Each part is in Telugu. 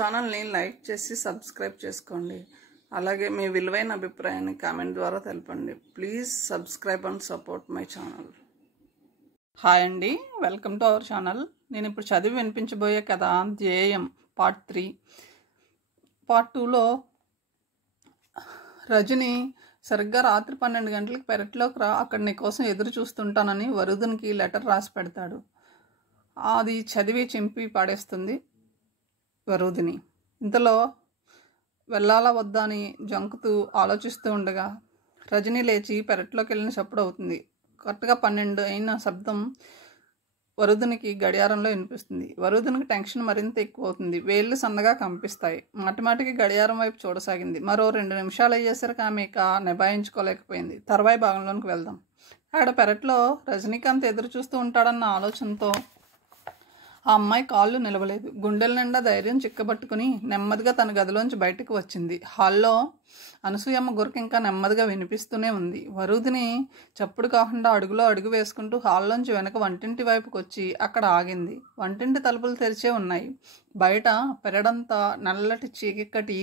ఛానల్ని లైక్ చేసి సబ్స్క్రైబ్ చేసుకోండి. అలాగే మీ విలువైన అభిప్రాయాన్ని కామెంట్ ద్వారా తెలపండి. Please subscribe and support my channel. Hi అండి, వెల్కమ్ టు అవర్ ఛానల్. నేను ఇప్పుడు చదివి వినిపించబోయే కథ ధ్యేయం పార్ట్ 3. పార్ట్ 2లో రజని సరిగ్గా రాత్రి 12 గంటలకు పెరట్లోకి రా, అక్కడ నీ కోసం ఎదురు చూస్తుంటానని వరుదునికి లెటర్ రాసి పెడతాడు. అది చదివి చింపి పాడేస్తుంది వరుదిని. ఇంతలో వెళ్ళాలా వద్దా అని జంకుతూ ఆలోచిస్తూ ఉండగా రజని లేచి పెరట్లోకి వెళ్ళిన చప్పుడు అవుతుంది. కరెక్ట్గా 12 అయిన శబ్దం వరుదునికి గడియారంలో వినిపిస్తుంది. వరుదునికి టెన్షన్ మరింత ఎక్కువ అవుతుంది. వేళ్ళు సన్నగా కంపిస్తాయి. మాటిమాటికి గడియారం వైపు చూడసాగింది. మరో 2 నిమిషాలు అయ్యేసరికి ఆమె ఇక నిభాయించుకోలేకపోయింది. తర్వాయి భాగంలోనికి వెళ్దాం. అక్కడ పెరట్లో రజనీకాంత్ ఎదురు చూస్తూ ఉంటాడన్న ఆలోచనతో ఆ అమ్మాయి కాళ్ళు నిలవలేదు. గుండెల నిండా ధైర్యం చిక్కబట్టుకుని నెమ్మదిగా తన గదిలోంచి బయటకు వచ్చింది. హాల్లో అనసూయమ్మ గురక ఇంకా నెమ్మదిగా వినిపిస్తూనే ఉంది. వరుదిని చప్పుడు కాకుండా అడుగులో అడుగు వేసుకుంటూ హాల్లోంచి వెనక వంటింటి వైపుకి వచ్చి అక్కడ ఆగింది. వంటింటి తలుపులు తెరిచే ఉన్నాయి. బయట పెరడంతా నల్లటి చీకటి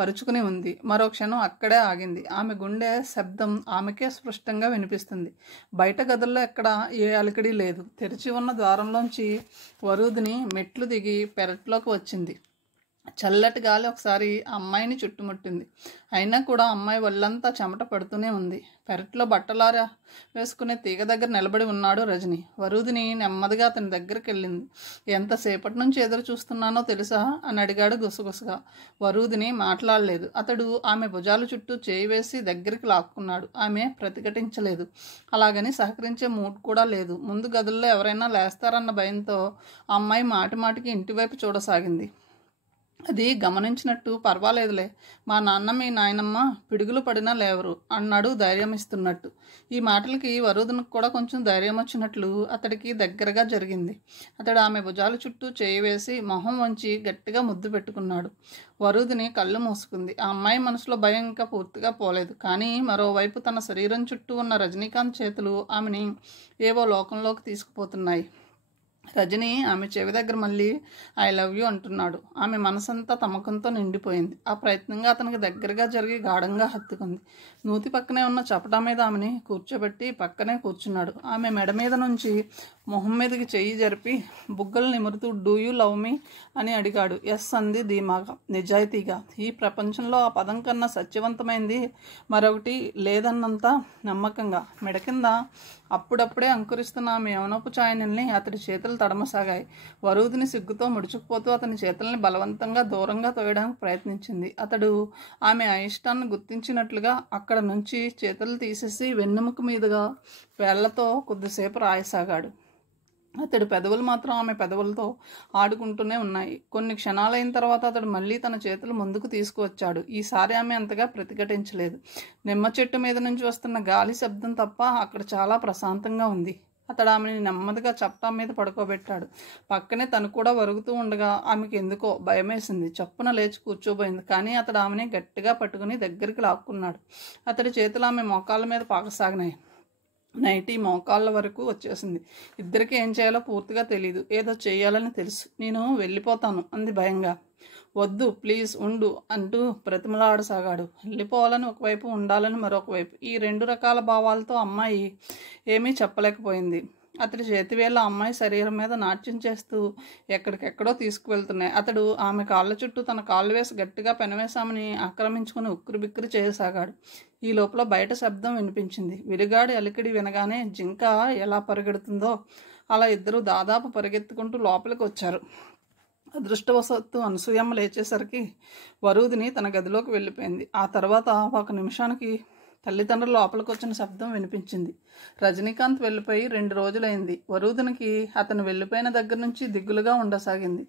పరుచుకుని ఉంది. మరో క్షణం అక్కడే ఆగింది. ఆమె గుండె శబ్దం ఆమెకే స్పష్టంగా వినిపిస్తుంది. బయట గదుల్లో ఎక్కడ ఏ అలికిడి లేదు. తెరిచి ఉన్న ద్వారంలోంచి వరుదిని మెట్లు దిగి పెరట్లోకి వచ్చింది. చల్లటి గాలి ఒకసారి అమ్మాయిని చుట్టుముట్టింది. అయినా కూడా అమ్మాయి ఒళ్ళంతా చెమట పడుతూనే ఉంది. పెరట్లో బట్టలారా వేసుకునే తీగ దగ్గర నిలబడి ఉన్నాడు రజని. వరుదిని నెమ్మదిగా అతని దగ్గరికి వెళ్ళింది. ఎంతసేపటి నుంచి ఎదురు చూస్తున్నానో తెలుసా అని అడిగాడు గుసగుసగా. వరుదిని మాట్లాడలేదు. అతడు ఆమె భుజాల చుట్టూ చేయి వేసి దగ్గరికి లాక్కున్నాడు. ఆమె ప్రతిఘటించలేదు. అలాగని సహకరించే మూడ్ కూడా లేదు. ముందు గదుల్లో ఎవరైనా లేస్తారన్న భయంతో ఆ అమ్మాయి మాటిమాటికి ఇంటివైపు చూడసాగింది. అది గమనించినట్టు, పర్వాలేదులే, మా నాన్న మీ నాయనమ్మ పిడుగులు పడినా లేవరు అన్నాడు ధైర్యం ఇస్తున్నట్టు. ఈ మాటలకి వరుదునికి కూడా కొంచెం ధైర్యం వచ్చినట్లు అతడికి దగ్గరగా జరిగింది. అతడు ఆమె భుజాల చుట్టూ చేయి వేసి మొహం వంచి గట్టిగా ముద్దు పెట్టుకున్నాడు. వరుదిని కళ్ళు మూసుకుంది. ఆ అమ్మాయి మనసులో భయం ఇంకా పూర్తిగా పోలేదు. కానీ మరోవైపు తన శరీరం చుట్టూ ఉన్న రజనీకాంత్ చేతులు ఆమెని ఏవో లోకంలోకి తీసుకుపోతున్నాయి. రజని ఆమె చెవి దగ్గర మళ్ళీ ఐ లవ్ యూ అంటున్నాడు. ఆమె మనసంతా తమకంతో నిండిపోయింది. ఆ ప్రయత్నంగా అతనికి దగ్గరగా జరిగి గాఢంగా హత్తుకుంది. నూతి పక్కనే ఉన్న చపటా మీద ఆమెని కూర్చోబెట్టి పక్కనే కూర్చున్నాడు. ఆమె మెడ మీద నుంచి మొహం మీదకి చెయ్యి జరిపి బుగ్గలు నిమురుతూ డూ యూ లవ్ మీ అని అడిగాడు. ఎస్ అంది ధీమాగా, నిజాయితీగా. ఈ ప్రపంచంలో ఆ పదం కన్నా సత్యవంతమైంది మరొకటి లేదన్నంత నమ్మకంగా. మెడ కింద అప్పుడప్పుడే అంకురిస్తున్న ఆమె యవనపు ఛాయల్ని అతడి చేతులు తడమసాగాయి. వరుదిని సిగ్గుతో ముడుచుకుపోతూ అతని చేతుల్ని బలవంతంగా దూరంగా తోయడానికి ప్రయత్నించింది. అతడు ఆమె అయిష్టాన్ని గుర్తించినట్లుగా అక్కడ నుంచి చేతులు తీసేసి వెన్నెముక మీదుగా వేళ్లతో కొద్దిసేపు రాయసాగాడు. అతడి పెదవులు మాత్రం ఆమె పెదవులతో ఆడుకుంటూనే ఉన్నాయి. కొన్ని క్షణాలైన తర్వాత అతడు మళ్ళీ తన చేతులు ముందుకు తీసుకువచ్చాడు. ఈసారి ఆమె అంతగా ప్రతిఘటించలేదు. నిమ్మ చెట్టు మీద నుంచి వస్తున్న గాలి శబ్దం తప్ప అక్కడ చాలా ప్రశాంతంగా ఉంది. అతడు ఆమెని నెమ్మదిగా చప్టా మీద పడుకోబెట్టాడు. పక్కనే తను కూడా వరుగుతూ ఉండగా ఆమెకి ఎందుకో భయమేసింది. చప్పున లేచి కూర్చోబోయింది. కానీ అతడు ఆమెని గట్టిగా పట్టుకుని దగ్గరికి లాక్కున్నాడు. అతడి చేతులు ఆమె మోకాళ్ళ మీద పాకసాగినాయి. నైటీ మోకాళ్ళ వరకు వచ్చేసింది. ఇద్దరికి ఏం చేయాలో పూర్తిగా తెలీదు. ఏదో చేయాలని తెలుసు. నేను వెళ్ళిపోతాను అంది భయంగా. వద్దు, ప్లీజ్ ఉండు అంటూ ప్రతిమలాడసాగాడు. వెళ్ళిపోవాలని ఒకవైపు, ఉండాలని మరొకవైపు. ఈ 2 రకాల భావాలతో అమ్మాయి ఏమీ చెప్పలేకపోయింది. అతడి చేతివేళ్ళ అమ్మాయి శరీరం మీద నాట్యం చేస్తూ ఎక్కడికెక్కడో తీసుకువెళ్తున్నాయి. అతడు ఆమె కాళ్ళ చుట్టూ తన కాళ్ళు వేసి గట్టిగా పెనవేశామని ఆక్రమించుకుని ఉక్కిరిబిక్కిరి చేయసాగాడు. ఈ లోపల బయట శబ్దం వినిపించింది. విరిగాడి అలికిడి వినగానే జింక ఎలా పరిగెడుతుందో అలా ఇద్దరు దాదాపు పరిగెత్తుకుంటూ లోపలికి వచ్చారు. అదృష్టవశాత్తు అనసూయమ్మ లేచేసరికి వరుదిని తన గదిలోకి వెళ్ళిపోయింది. ఆ తర్వాత 1 నిమిషానికి తల్లిదండ్రులు లోపలికి వచ్చిన శబ్దం వినిపించింది. రజనీకాంత్ వెళ్ళిపోయి 2 రోజులైంది. వరుదినికి అతను వెళ్ళిపోయిన దగ్గర నుంచి దిగులుగా ఉండసాగింది.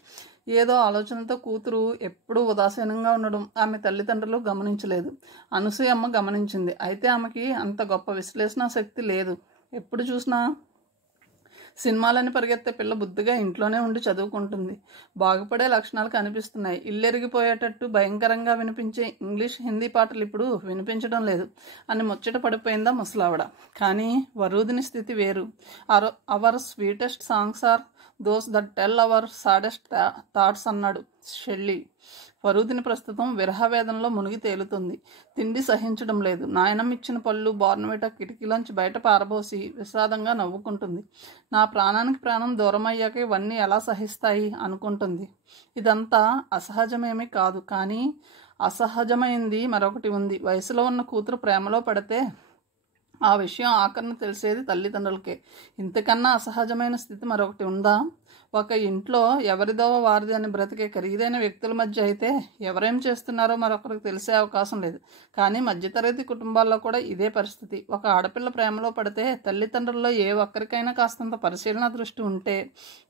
ఏదో ఆలోచనతో కూతురు ఎప్పుడూ ఉదాసీనంగా ఉండడం ఆమె తల్లిదండ్రులు గమనించలేదు. అనసూయమ్మ గమనించింది. అయితే ఆమెకి అంత గొప్ప విశ్లేషణ శక్తి లేదు. ఎప్పుడు చూసినా సినిమాలని పరిగెత్తే పిల్ల బుద్ధిగా ఇంట్లోనే ఉండి చదువుకుంటుంది. బాగుపడే లక్షణాలు కనిపిస్తున్నాయి. ఇల్లెరిగిపోయేటట్టు భయంకరంగా వినిపించే ఇంగ్లీష్, హిందీ పాటలు ఇప్పుడు వినిపించడం లేదు అని ముచ్చట పడిపోయిందా ముసలావిడ. కానీ వరూధిని స్థితి వేరు. Our sweetest songs are those that tell our saddest thoughts అన్నాడు షెల్లీ. వరూధిని ప్రస్తుతం విరహవేదనలో మునిగి తేలుతుంది. తిండి సహించడం లేదు. నాయనమ్మ ఇచ్చిన పళ్ళు బోర్నవిటా కిటికీలోంచి బయట పారబోసి విషాదంగా నవ్వుకుంటుంది. నా ప్రాణానికి ప్రాణం దూరం అయ్యాక ఇవన్నీ ఎలా సహిస్తాయి అనుకుంటుంది. ఇదంతా అసహజమేమీ కాదు, కానీ అసహజమైంది మరొకటి ఉంది. వయసులో ఉన్న కూతురు ప్రేమలో పడితే ఆ విషయం ఆఖరణ తెలిసేది తల్లిదండ్రులకే. ఇంతకన్నా అసహజమైన స్థితి మరొకటి ఉందా? ఒక ఇంట్లో ఎవరిదో వారిది అని బ్రతికే ఖరీదైన వ్యక్తుల మధ్య అయితే ఎవరేం చేస్తున్నారో మరొకరికి తెలిసే అవకాశం లేదు. కానీ మధ్యతరగతి కుటుంబాల్లో కూడా ఇదే పరిస్థితి. ఒక ఆడపిల్ల ప్రేమలో పడితే తల్లిదండ్రుల్లో ఏ ఒక్కరికైనా కాస్తంత పరిశీలన దృష్టి ఉంటే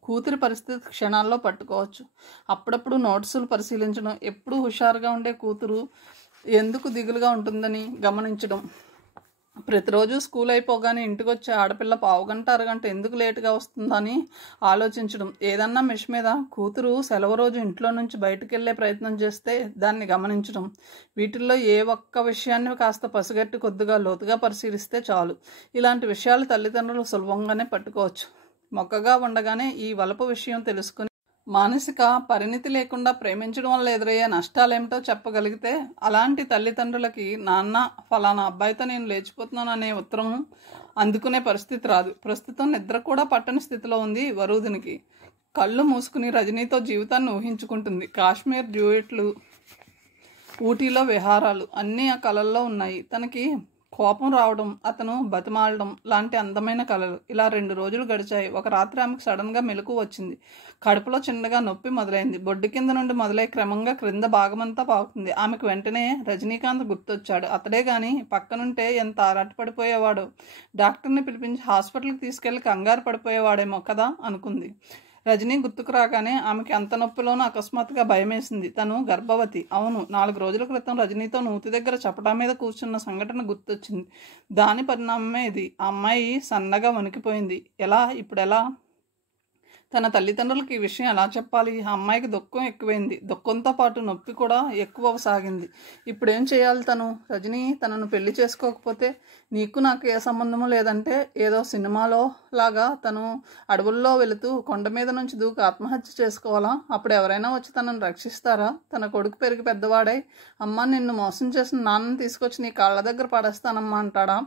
కూతురి పరిస్థితి క్షణాల్లో పట్టుకోవచ్చు. అప్పుడప్పుడు నోట్సులు పరిశీలించడం, ఎప్పుడూ హుషారుగా ఉండే కూతురు ఎందుకు దిగులుగా ఉంటుందని గమనించడం, ప్రతిరోజు స్కూల్ అయిపోగానే ఇంటికి వచ్చే ఆడపిల్ల పావుగంట అరగంట ఎందుకు లేటుగా వస్తుందని ఆలోచించడం, ఏదన్నా మిష్ మీద కూతురు సెలవు రోజు ఇంట్లో నుంచి బయటకు వెళ్ళే ప్రయత్నం చేస్తే దాన్ని గమనించడం, వీటిల్లో ఏ ఒక్క విషయాన్ని కాస్త పసిగట్టి కొద్దిగా లోతుగా పరిశీలిస్తే చాలు. ఇలాంటి విషయాలు తల్లిదండ్రులు సులభంగానే పట్టుకోవచ్చు. మొక్కగా ఉండగానే ఈ వలపు విషయం తెలుసుకుని మానసిక పరిణితి లేకుండా ప్రేమించడం వల్ల ఎదురయ్యే నష్టాలేమిటో చెప్పగలిగితే అలాంటి తల్లిదండ్రులకి నాన్న ఫలానా అబ్బాయితో నేను లేచిపోతున్నాను అనే ఉత్తరం అందుకునే పరిస్థితి రాదు. ప్రస్తుతం నిద్ర కూడా పట్టని స్థితిలో ఉంది వరూధినికి. కళ్ళు మూసుకుని రజనీతో జీవితాన్ని ఊహించుకుంటుంది. కాశ్మీర్ డ్యూయెట్లు, ఊటీలో విహారాలు అన్నీ ఆ కళల్లో ఉన్నాయి. తనకి కోపం రావడం, అతను బతిమాలడం లాంటి అందమైన కళలు. ఇలా 2 రోజులు గడిచాయి. ఒక రాత్రి ఆమెకు సడన్గా మెలకువ వచ్చింది. కడుపులో చిన్నగా నొప్పి మొదలైంది. బొడ్డు కింద నుండి మొదలై క్రమంగా క్రింద భాగమంతా పాకుతుంది. ఆమెకు వెంటనే రజనీకాంత్ గుర్తొచ్చాడు. అతడే గాని పక్కనుంటే ఎంత ఆరాటపడిపోయేవాడో. డాక్టర్ని పిలిపించి హాస్పిటల్కి తీసుకెళ్లి కంగారు పడిపోయేవాడేమో కదా అనుకుంది. రజనీ గుర్తుకు రాగానే ఆమెకి అంత నొప్పిలోనూ అకస్మాత్తుగా భయమేసింది. తను గర్భవతి. అవును, 4 రోజుల క్రితం రజనీతో నూతి దగ్గర చపటా మీద కూర్చున్న సంఘటన గుర్తొచ్చింది. దాని పరిణామమే ఇది. ఆ అమ్మాయి సన్నగా వణికిపోయింది. ఇప్పుడెలా? తన తల్లిదండ్రులకి ఈ విషయం ఎలా చెప్పాలి? ఆ అమ్మాయికి దుఃఖం ఎక్కువైంది. దుఃఖంతో పాటు నొప్పి కూడా ఎక్కువ సాగింది. ఇప్పుడేం చేయాలి తను? రజనీ తనను పెళ్లి చేసుకోకపోతే నీకు నాకు ఏ సంబంధము లేదంటే ఏదో సినిమాలో లాగా తను అడవుల్లో వెళుతూ కొండ మీద నుంచి దూకి ఆత్మహత్య చేసుకోవాలా? అప్పుడు ఎవరైనా వచ్చి తనను రక్షిస్తారా? తన కొడుకు పెరిగి పెద్దవాడై అమ్మ నిన్ను మోసం చేసిన నాన్నని తీసుకొచ్చి నీ కాళ్ళ దగ్గర పడేస్తానమ్మా అంటాడా?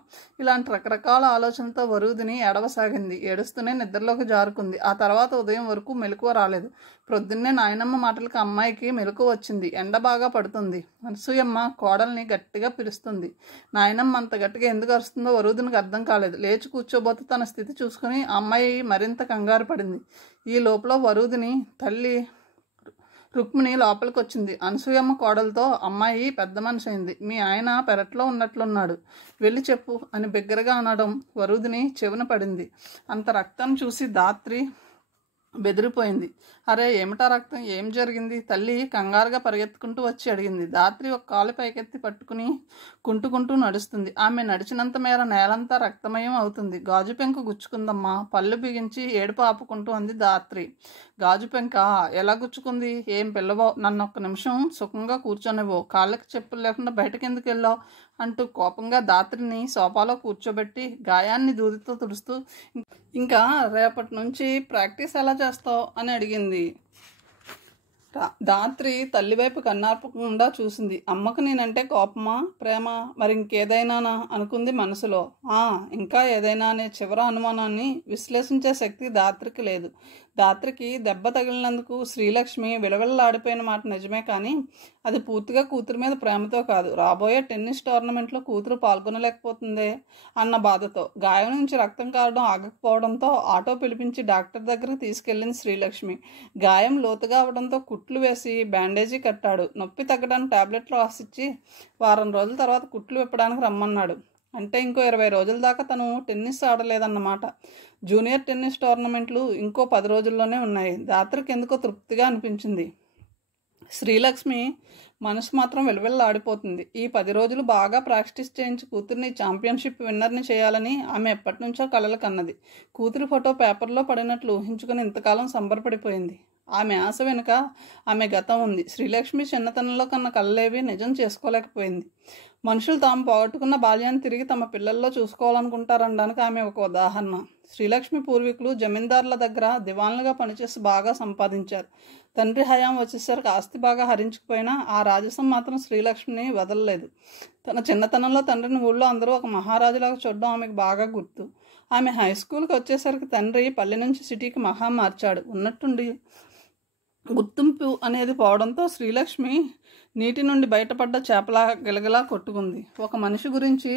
ఇలాంటి రకరకాల ఆలోచనతో వరూధిని ఏడవసాగింది. ఏడుస్తూనే నిద్రలోకి జారుకుంది. ఆ తర్వాత ఉదయం వరకు మెలకువ రాలేదు. ప్రొద్దున్నే నాయనమ్మ మాటలకు అమ్మాయికి మెలకువ వచ్చింది. ఎండ బాగా పడుతుంది. అనసూయమ్మ కోడల్ని గట్టిగా పిలుస్తుంది. నాయనమ్మ అంత గట్టిగా ఎందుకు అరుస్తుందో వరూధినికి అర్థం కాలేదు. లేచి కూర్చోబోతూ తన స్థితి చూసుకుని అమ్మాయి మరింత కంగారు పడింది. ఈ లోపల వరూధిని తల్లి రుక్మిణి లోపలికి వచ్చింది. అనసూయమ్మ కోడలతో, అమ్మాయి పెద్ద మనిషి అయింది. మీ ఆయన పెరట్లో ఉన్నట్లున్నాడు, వెళ్ళి చెప్పు అని బిగ్గరగా అనడం వరూధిని చెవిన పడింది. అంత రక్తం చూసి ధాత్రి బెదిరిపోయింది. అరే ఏమిటా రక్తం? ఏం జరిగింది? తల్లి కంగారుగా పరిగెత్తుకుంటూ వచ్చి అడిగింది. ధాత్రి ఒక కాలు పైకెత్తి పట్టుకుని కుంటుకుంటూ నడుస్తుంది. ఆమె నడిచినంత మేర నేలంతా రక్తమయం అవుతుంది. గాజు పెంకు గుచ్చుకుందమ్మా, పళ్ళు బిగించి ఏడుపు ఆపుకుంటూ అంది ధాత్రి. గాజు పెంక ఎలా గుచ్చుకుంది? ఏం పిల్లవో, నన్ను ఒక్క నిమిషం సుఖంగా కూర్చొనివ్వు, కాళ్ళకి చెప్పులు లేకుండా బయటకు ఎందుకు వెళ్ళావు అంటూ కోపంగా ధాత్రిని సోఫాలో కూర్చోబెట్టి గాయాన్ని దూదితో తుడుస్తూ, ఇంకా రేపటి నుంచి ప్రాక్టీస్ ఎలా చేస్తావు అని అడిగింది. ధాత్రి తల్లివైపు కన్నార్పకుండా చూసింది. అమ్మకు నేనంటే కోపమా, ప్రేమ, మరి ఇంకేదైనానా అనుకుంది మనసులో. ఇంకా ఏదైనా అనే చివరి అనుమానాన్ని విశ్లేషించే శక్తి ధాత్రికి లేదు. ధాత్రికి దెబ్బ తగిలినందుకు శ్రీలక్ష్మి విలవిల్లాడిపోయిన మాట నిజమే, కానీ అది పూర్తిగా కూతురు మీద ప్రేమతో కాదు, రాబోయే టెన్నిస్ టోర్నమెంట్లో కూతురు పాల్గొనలేకపోతుందే అన్న బాధతో. గాయం నుంచి రక్తం కారడం ఆగకపోవడంతో ఆటో పిలిపించి డాక్టర్ దగ్గరకు తీసుకెళ్లింది శ్రీలక్ష్మి. గాయం లోతుగా అవడంతో కుట్లు వేసి బ్యాండేజీ కట్టాడు. నొప్పి తగ్గడానికి టాబ్లెట్లు రాసిచ్చి వారం రోజుల తర్వాత కుట్లు విప్పడానికి రమ్మన్నాడు. అంటే ఇంకో 20 రోజుల దాకా తను టెన్నిస్ ఆడలేదన్నమాట. జూనియర్ టెన్నిస్ టోర్నమెంట్లు ఇంకో 10 రోజుల్లోనే ఉన్నాయి. ధాత్రికి ఎందుకో తృప్తిగా అనిపించింది. శ్రీలక్ష్మి మనసు మాత్రం వెలువెల్లాడిపోతుంది. ఈ 10 రోజులు బాగా ప్రాక్టీస్ చేయించి కూతుర్ని ఛాంపియన్షిప్ విన్నర్ని చేయాలని ఆమె ఎప్పటి నుంచో కలలు కన్నది. కూతురి ఫోటో పేపర్లో పడినట్లు ఊహించుకుని ఇంతకాలం సంబరపడిపోయింది. ఆమె ఆశ వెనుక ఆమె గతం ఉంది. శ్రీలక్ష్మి చిన్నతనంలో కన్న కలలేవి నిజం చేసుకోలేకపోయింది. మనుషులు తాము పోగొట్టుకున్న బాల్యాన్ని తిరిగి తమ పిల్లల్లో చూసుకోవాలనుకుంటారనడానికి ఆమె ఒక ఉదాహరణ. శ్రీలక్ష్మి పూర్వీకులు జమీందారుల దగ్గర దివాన్లుగా పనిచేసి బాగా సంపాదించారు. తండ్రి హయాం వచ్చేసరికి ఆస్తి బాగా హరించుకుపోయినా ఆ రాజసం మాత్రం శ్రీలక్ష్మిని వదలలేదు. తన చిన్నతనంలో తండ్రిని ఊళ్ళో అందరూ ఒక మహారాజులాగా చూడడం ఆమెకు బాగా గుర్తు. ఆమె హై స్కూల్కి వచ్చేసరికి తండ్రి పల్లె నుంచి సిటీకి మహా మార్చాడు. ఉన్నట్టుండి గుర్తింపు అనేది పోవడంతో శ్రీలక్ష్మి నీటి నుండి బయటపడ్డ చేపలా గిలగిలా కొట్టుకుంది. ఒక మనిషి గురించి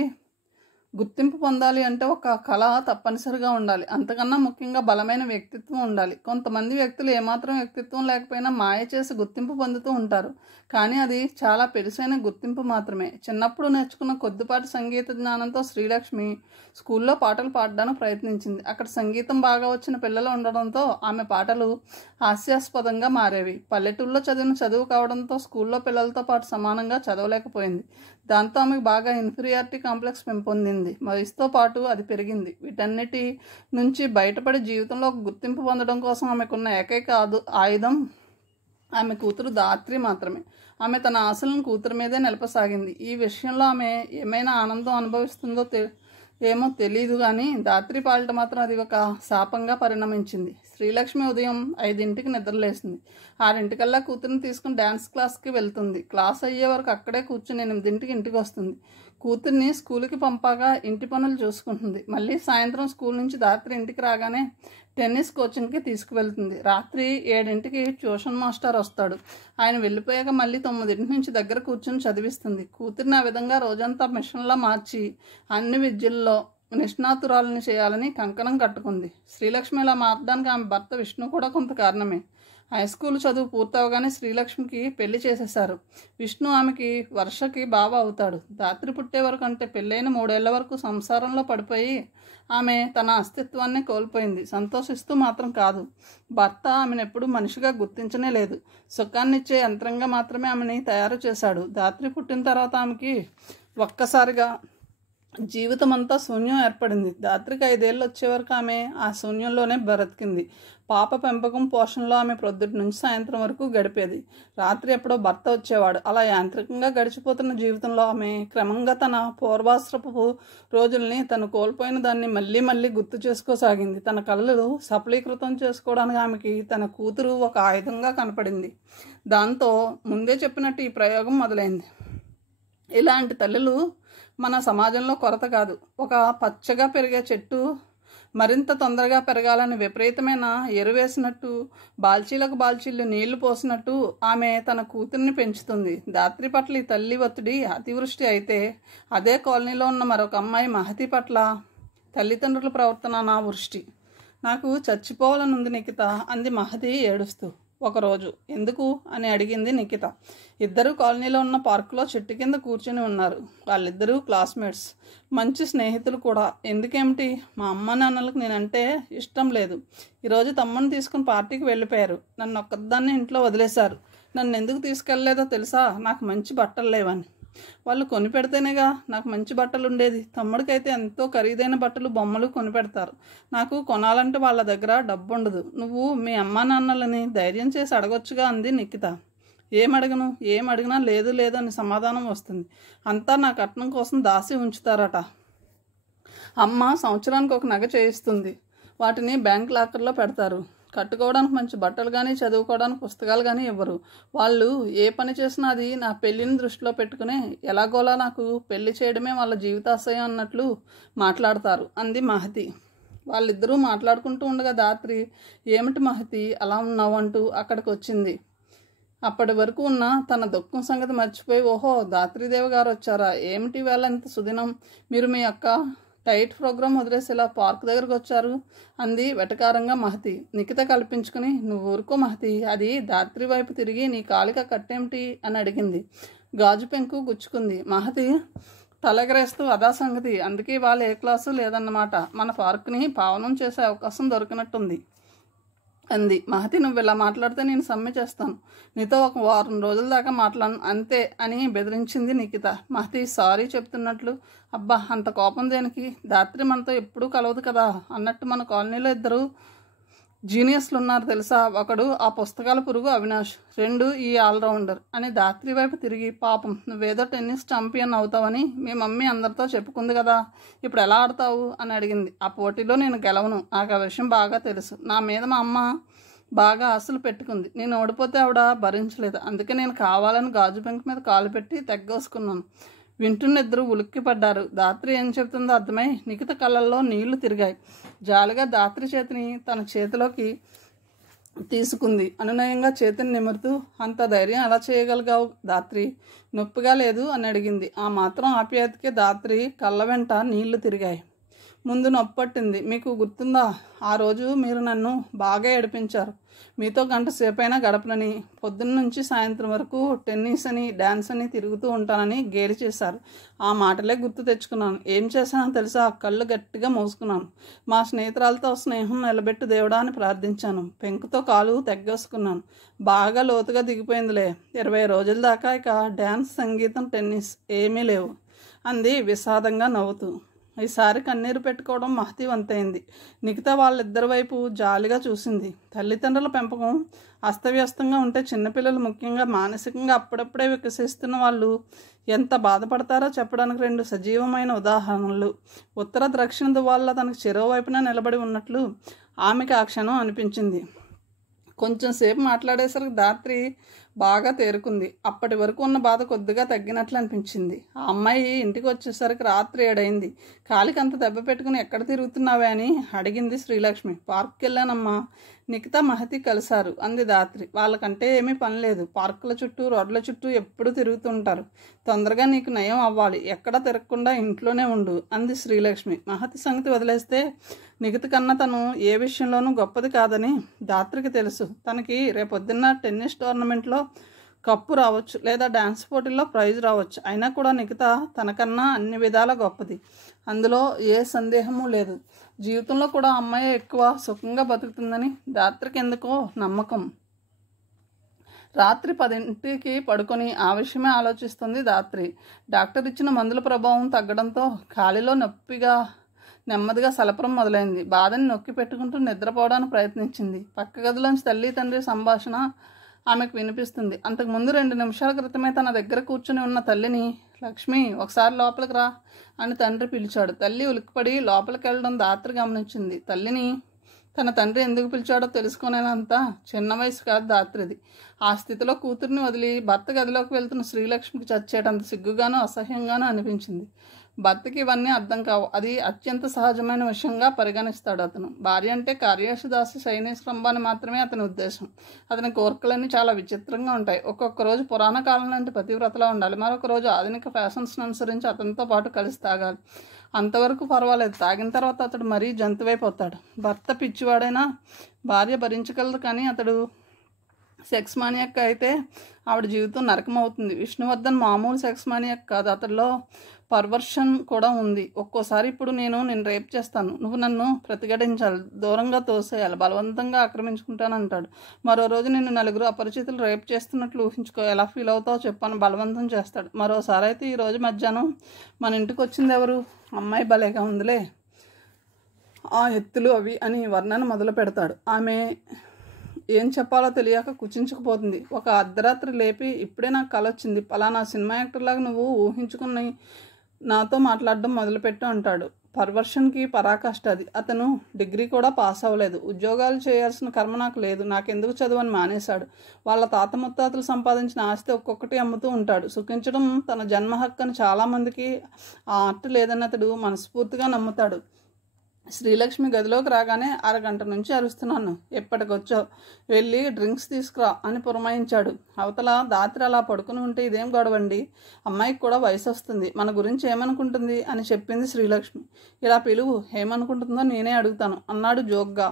గుర్తింపు పొందాలి అంటే ఒక కళ తప్పనిసరిగా ఉండాలి. అంతకన్నా ముఖ్యంగా బలమైన వ్యక్తిత్వం ఉండాలి. కొంతమంది వ్యక్తులు ఏమాత్రం వ్యక్తిత్వం లేకపోయినా మాయ చేసి గుర్తింపు పొందుతూ ఉంటారు. కానీ అది చాలా పెరుసైన గుర్తింపు మాత్రమే. చిన్నప్పుడు నేర్చుకున్న కొద్దిపాటి సంగీత జ్ఞానంతో శ్రీలక్ష్మి స్కూల్లో పాటలు పాడడానికి ప్రయత్నించింది. అక్కడ సంగీతం బాగా వచ్చిన పిల్లలు ఉండడంతో ఆమె పాటలు హాస్యాస్పదంగా మారేవి. పల్లెటూళ్ళలో చదివిన చదువు కావడంతో స్కూల్లో పిల్లలతో పాటు సమానంగా చదవలేకపోయింది. దాంతో ఆమెకు బాగా ఇన్ఫీరియారిటీ కాంప్లెక్స్ పెంపొందింది. వయసుతో పాటు అది పెరిగింది. వీటన్నిటి నుంచి బయటపడి జీవితంలో గుర్తింపు పొందడం కోసం ఆమెకున్న ఏకైక ఆయుధం ఆమె కూతురు ధాత్రి మాత్రమే. ఆమె తన ఆశలను కూతురు మీదే నిలపసాగింది. ఈ విషయంలో ఆమె ఏమైనా ఆనందం అనుభవిస్తుందో ఏమో తెలియదు కానీ ధాత్రి పాలిట మాత్రం అది ఒక శాపంగా పరిణమించింది. శ్రీలక్ష్మి ఉదయం 5ంటికి నిద్రలేసింది. 6ంటికల్లా కూతురిని తీసుకుని డ్యాన్స్ క్లాస్కి వెళ్తుంది. క్లాస్ అయ్యే వరకు అక్కడే కూర్చుని 8ంటికి ఇంటికి వస్తుంది. కూతుర్ని స్కూల్కి పంపాగా ఇంటి పనులు చూసుకుంటుంది. మళ్ళీ సాయంత్రం స్కూల్ నుంచి ధాత్రి ఇంటికి రాగానే టెన్నిస్ కోచింగ్కి తీసుకువెళ్తుంది. రాత్రి 7ంటికి ట్యూషన్ మాస్టర్ వస్తాడు. ఆయన వెళ్ళిపోయాక మళ్ళీ 9ంటి నుంచి దగ్గర కూర్చొని చదివిస్తుంది. కూతురిని ఆ విధంగా రోజంతా మిషన్లా మార్చి అన్ని విద్యల్లో నిష్ణాతురాలని చేయాలని కంకణం కట్టుకుంది. శ్రీలక్ష్మి ఇలా మారడానికి ఆమె భర్త విష్ణు కూడా కొంత కారణమే. హై స్కూల్ చదువు పూర్తవగానే శ్రీలక్ష్మికి పెళ్లి చేసేశారు. విష్ణు ఆమెకి వర్షకి బావ అవుతాడు. ధాత్రి పుట్టే వరకు అంటే పెళ్ళైన 3 ఏళ్ల వరకు సంసారంలో పడిపోయి ఆమె తన అస్తిత్వాన్ని కోల్పోయింది. సంతోషిస్తూ మాత్రం కాదు. భర్త ఆమెను ఎప్పుడూ మనిషిగా గుర్తించనే లేదు. సుఖాన్నిచ్చే యంత్రంగా మాత్రమే ఆమెని తయారు చేశాడు. ధాత్రి పుట్టిన తర్వాత ఆమెకి ఒక్కసారిగా జీవితం అంతా శూన్యం ఏర్పడింది. ధాత్రికి 5 ఏళ్ళు వచ్చే వరకు ఆమె ఆ శూన్యంలోనే బ్రతికింది. పాప పెంపకం పోషణలో ఆమె ప్రొద్దుటి నుంచి సాయంత్రం వరకు గడిపేది. రాత్రి ఎప్పుడో భర్త వచ్చేవాడు. అలా యాంత్రికంగా గడిచిపోతున్న జీవితంలో ఆమె క్రమంగా తన పూర్వాశ్రపు రోజుల్ని తను కోల్పోయిన దాన్ని మళ్ళీ మళ్ళీ గుర్తు చేసుకోసాగింది. తన కళలు సఫలీకృతం చేసుకోవడానికి ఆమెకి తన కూతురు ఒక ఆయుధంగా కనపడింది. దాంతో ముందే చెప్పినట్టు ఈ ప్రయోగం మొదలైంది. ఇలాంటి తల్లులు మన సమాజంలో కొరత కాదు. ఒక పచ్చగా పెరిగే చెట్టు మరింత తొందరగా పెరగాలని విపరీతమైన ఎరువేసినట్టు, బాల్చీలకు బాల్చీలు నీళ్లు పోసినట్టు ఆమె తన కూతుర్ని పెంచుతుంది. ధాత్రి పట్ల ఈ తల్లి ఒత్తిడి అతివృష్టి అయితే, అదే కాలనీలో ఉన్న మరొక అమ్మాయి మహతి పట్ల తల్లిదండ్రుల ప్రవర్తన నా వృష్టి. నాకు చచ్చిపోవాలనుంది నిఖిత అంది మహతి ఏడుస్తూ. ఒకరోజు ఎందుకు అని అడిగింది నిఖిత. ఇద్దరు కాలనీలో ఉన్న పార్కులో చెట్టు కింద కూర్చొని ఉన్నారు. వాళ్ళిద్దరూ క్లాస్మేట్స్, మంచి స్నేహితులు కూడా. ఎందుకేమిటి, మా అమ్మ నాన్నలకు నేనంటే ఇష్టం లేదు. ఈరోజు తమ్ముని తీసుకుని పార్టీకి వెళ్ళిపోయారు. నన్ను ఒక్కదాన్ని ఇంట్లో వదిలేశారు. నన్ను ఎందుకు తీసుకెళ్ళలేదో తెలుసా? నాకు మంచి బట్టలు లేవని. వాళ్ళు కొని పెడితేనేగా నాకు మంచి బట్టలు ఉండేది. తమ్ముడికైతే ఎంతో ఖరీదైన బట్టలు, బొమ్మలు కొని పెడతారు. నాకు కొనాలంటే వాళ్ళ దగ్గర డబ్బు ఉండదు. నువ్వు మీ అమ్మా నాన్నలని ధైర్యం చేసి అడగొచ్చుగా అంది నిఖిత. ఏం అడిగినా లేదు లేదు అని సమాధానం వస్తుంది. అంతా నా కట్నం కోసం దాసి ఉంచుతారట. అమ్మ సంవత్సరానికి ఒక నగ చేయిస్తుంది. వాటిని బ్యాంక్ లాకర్లో పెడతారు. కట్టుకోవడానికి మంచి బట్టలు కానీ, చదువుకోవడానికి పుస్తకాలు కానీ ఇవ్వరు. వాళ్ళు ఏ పని చేసినా అది నా పెళ్ళిని దృష్టిలో పెట్టుకుని ఎలాగోలా నాకు పెళ్లి చేయడమే వాళ్ళ జీవితాశయం అన్నట్లు మాట్లాడతారు అంది మహతి. వాళ్ళిద్దరూ మాట్లాడుకుంటూ ఉండగా ధాత్రి ఏమిటి మహతి అలా ఉన్నావు అంటూ అక్కడికి వచ్చింది. అప్పటి వరకు ఉన్న తన దుఃఖం సంగతి మర్చిపోయి, ఓహో ధాత్రిదేవి గారు వచ్చారా, ఏమిటి వేళ ఇంత సుదినం, మీరు మీ యొక్క టైట్ ప్రోగ్రాం వదిలేసి ఇలా పార్క్ దగ్గరకు వచ్చారు అంది వెటకారంగా మహతి. నిఖిత కల్పించుకుని, నువ్వు ఊరుకో మహతి, అది ధాత్రి వైపు తిరిగి నీ కాలిక కట్టేమిటి అని అడిగింది. గాజు పెంకు గుచ్చుకుంది. మహతి తలెగరేస్తూ అదా సంగతి, అందుకే వాళ్ళు ఏ క్లాసు లేదన్నమాట. మన పార్క్ని పావనం చేసే అవకాశం దొరికినట్టుంది. అంది. మహతి, నువ్వు ఇలా మాట్లాడితే నేను సమ్మె చేస్తాను, నీతో ఒక వారం రోజుల దాకా మాట్లాడను అంతే అని బెదిరించింది నిఖిత. మహతి సారీ చెప్తున్నట్లు, అబ్బా అంత కోపం దేనికి, ధాత్రి మనతో ఎప్పుడూ కలవదు కదా అన్నట్టు మన కాలనీలో ఇద్దరు జీనియస్లు ఉన్నారు తెలుసా, ఒకడు ఆ పుస్తకాల పురుగు అవినాష్, రెండు ఈ ఆల్రౌండర్ అని ధాత్రి వైపు తిరిగి, పాపం నువ్వేదో టెన్నిస్ ఛాంపియన్ అవుతావని మీ మమ్మీ అందరితో చెప్పుకుంది కదా, ఇప్పుడు ఎలా ఆడతావు అని అడిగింది. ఆ పోటీలో నేను గెలవను, నాకు ఆ విషయం బాగా తెలుసు. నా మీద మా అమ్మ బాగా ఆశలు పెట్టుకుంది, నేను ఓడిపోతే ఆవిడ భరించలేదు, అందుకే నేను కావాలని గాజు పెంకు మీద కాలు పెట్టి తెగ్గోసుకున్నాను. వింటున్న ఇద్దరు ఉలిక్కి పడ్డారు. ధాత్రి ఏం చెప్తుందో అర్థమై నిఖిత కళ్ళల్లో నీళ్లు తిరిగాయి. జాలిగా ధాత్రి చేతిని తన చేతిలోకి తీసుకుంది. అనునయంగా చేతిని నిమురుతూ, అంత ధైర్యం ఎలా చేయగలిగావు ధాత్రి, నొప్పిగా లేదు అని అడిగింది. ఆ మాత్రం ఆప్యాయతకే ధాత్రి కళ్ళ వెంట నీళ్లు తిరిగాయి. ముందు నొప్పి పట్టింది, మీకు గుర్తుందా, ఆ రోజు మీరు నన్ను బాగా ఏడిపించారు, మీతో గంట సేపైనా గడపనని, పొద్దున్న నుంచి సాయంత్రం వరకు టెన్నిస్ అని డ్యాన్స్ అని తిరుగుతూ ఉంటానని గేలి చేశారు. ఆ మాటలే గుర్తు తెచ్చుకున్నాను. ఏం చేశానో తెలుసా, కళ్ళు గట్టిగా మూసుకున్నాను, మా స్నేహితురాలతో స్నేహం నిలబెట్టు దేవుడా అని ప్రార్థించాను, పెంకుతో కాలు తెగ్గేసుకున్నాను, బాగా లోతుగా దిగిపోయిందిలే, 20 రోజుల దాకా ఇక డ్యాన్స్, సంగీతం, టెన్నిస్ ఏమీ లేవు అంది విషాదంగా నవ్వుతూ. ఈసారి కన్నీరు పెట్టుకోవడం మహతి వంతైంది. నిఖిత వాళ్ళిద్దరి వైపు జాలిగా చూసింది. తల్లిదండ్రుల పెంపకం అస్తవ్యస్తంగా ఉంటే చిన్నపిల్లలు, ముఖ్యంగా మానసికంగా అప్పుడప్పుడే వికసిస్తున్న వాళ్ళు ఎంత బాధపడతారో చెప్పడానికి 2 సజీవమైన ఉదాహరణలు. ఉత్తర దక్షిణ దువ్వాళ్ళ తనకు చెరోవైపున నిలబడి ఉన్నట్లు ఆమెకు ఆ క్షణం అనిపించింది. కొంచెం సేపు మాట్లాడేసరికి ధాత్రి బాగా తేరుకుంది. అప్పటి వరకు ఉన్న బాధ కొద్దిగా తగ్గినట్లు అనిపించింది. ఆ అమ్మాయి ఇంటికి వచ్చేసరికి రాత్రి 7 అయింది. కాలికి అంత దెబ్బ పెట్టుకుని ఎక్కడ తిరుగుతున్నావే అని అడిగింది శ్రీలక్ష్మి. పార్క్కి వెళ్ళానమ్మా, నిఖిత మహతి కలిశారు అంది ధాత్రి. వాళ్ళకంటే ఏమీ పని లేదు, పార్కుల చుట్టూ రోడ్ల చుట్టూ ఎప్పుడూ తిరుగుతుంటారు, తొందరగా నీకు నయం అవ్వాలి, ఎక్కడా తిరగకుండా ఇంట్లోనే ఉండు అంది శ్రీలక్ష్మి. మహతి సంగతి వదిలేస్తే నిఖిత కన్నా తను ఏ విషయంలోనూ గొప్పది కాదని ధాత్రికి తెలుసు. తనకి రేపొద్దున్న టెన్నిస్ టోర్నమెంట్లో కప్పు రావచ్చు, లేదా డ్యాన్స్ పోటీల్లో ప్రైజ్ రావచ్చు, అయినా కూడా నిఖిత తనకన్నా అన్ని విధాలా గొప్పది, అందులో ఏ సందేహము లేదు. జీవితంలో కూడా అమ్మాయి ఎక్కువ సుఖంగా బతుకుతుందని ధాత్రికి ఎందుకో నమ్మకం. రాత్రి 10ంటికి పడుకొని ఆ విషయమే ఆలోచిస్తుంది ధాత్రి. డాక్టర్ ఇచ్చిన మందుల ప్రభావం తగ్గడంతో కాలిలో నొప్పిగా నెమ్మదిగా సలపరం మొదలైంది. బాధని నొక్కి పెట్టుకుంటూ నిద్రపోవడానికి ప్రయత్నించింది. పక్క గదిలోంచి తల్లి తండ్రి సంభాషణ ఆమెకు వినిపిస్తుంది. అంతకుముందు 2 నిమిషాల క్రితమే తన దగ్గర కూర్చుని ఉన్న తల్లిని, లక్ష్మి ఒకసారి లోపలికి రా అని తండ్రి పిలిచాడు. తల్లి ఉలిక్కిపడి లోపలికి వెళ్ళడం ధాత్రి గమనించింది. తల్లిని తన తండ్రి ఎందుకు పిలిచాడో తెలుసుకునేంత చిన్న వయసు కాదు ధాత్రిది. ఆ స్థితిలో కూతుర్ని వదిలి భర్త గదిలోకి వెళ్తున్న శ్రీలక్ష్మికి చచ్చేటంత సిగ్గుగానూ అసహ్యంగానూ అనిపించింది. భర్తకి ఇవన్నీ అర్థం కావు, అది అత్యంత సహజమైన విషయంగా పరిగణిస్తాడు అతను. భార్య అంటే కార్యాశదాసి శయనేశ్వరంబ అని మాత్రమే అతని ఉద్దేశం. అతని కోరికలన్నీ చాలా విచిత్రంగా ఉంటాయి. ఒక్కొక్క రోజు పురాణ కాలం లాంటి పతివ్రతలా ఉండాలి, మరొక రోజు ఆధునిక ఫ్యాషన్స్ని అనుసరించి అతనితో పాటు కలిసి తాగాలి. అంతవరకు పర్వాలేదు, తాగిన తర్వాత అతడు మరీ జంతువైపోతాడు. భర్త పిచ్చివాడైనా భార్య భరించగలదు, కానీ అతడు సెక్స్ మానియాక్ అయితే ఆవిడ జీవితం నరకం అవుతుంది. విష్ణువర్ధన్ మామూలు సెక్స్ మానియాక్ కాదు, అతడిలో పర్వర్షన్ కూడా ఉంది. ఒక్కోసారి ఇప్పుడు నేను రేప్ చేస్తాను, నువ్వు నన్ను ప్రతిఘటించాలి, దూరంగా తోసేయాలి, బలవంతంగా ఆక్రమించుకుంటానంటాడు. మరో రోజు నిన్ను 4 అపరిచితులు రేప్ చేస్తున్నట్లు ఊహించుకో, ఎలా ఫీల్ అవుతావో చెప్పాను, బలవంతం చేస్తాడు. మరోసారి అయితే ఈ రోజు మధ్యాహ్నం మన ఇంటికి వచ్చింది ఎవరు, అమ్మాయి భలేగా ఉందిలే, ఆ ఎత్తులు అవి అని వర్ణన మొదలు పెడతాడు. ఆమె ఏం చెప్పాలో తెలియక కుచించుకుపోతుంది. ఒక అర్ధరాత్రి లేపి, ఇప్పుడే నాకు కల వచ్చింది, పలానా సినిమా యాక్టర్లాగా నువ్వు ఊహించుకుని నాతో మాట్లాడడం మొదలుపెట్టు అంటాడు. పర్వర్షన్కి పరాకాష్ట అది. అతను డిగ్రీ కూడా పాస్ అవ్వలేదు, ఉద్యోగాలు చేయాల్సిన కర్మ నాకు లేదు, నాకెందుకు చదువు అని మానేశాడు. వాళ్ళ తాత ముత్తాతలు సంపాదించిన ఆస్తి ఒక్కొక్కటి అమ్ముతూ ఉంటాడు. సుఖించడం తన జన్మ హక్కు అని చాలామందికి ఆ ఆర్ట్ లేదని అతడు మనస్ఫూర్తిగా నమ్ముతాడు. శ్రీలక్ష్మి గదిలోకి రాగానే 1 గంట నుంచి అరుస్తున్నాను, ఎప్పటికొచ్చో వెళ్ళి డ్రింక్స్ తీసుకురా అని పురమాయించాడు. అవతల ధాత్రి అలా పడుకుని ఉంటే ఇదేం గొడవండి, అమ్మాయికి కూడా వయసు వస్తుంది, మన గురించి ఏమనుకుంటుంది అని చెప్పింది శ్రీలక్ష్మి. ఇలా పిలువు, ఏమనుకుంటుందో నేనే అడుగుతాను అన్నాడు జోక్గా.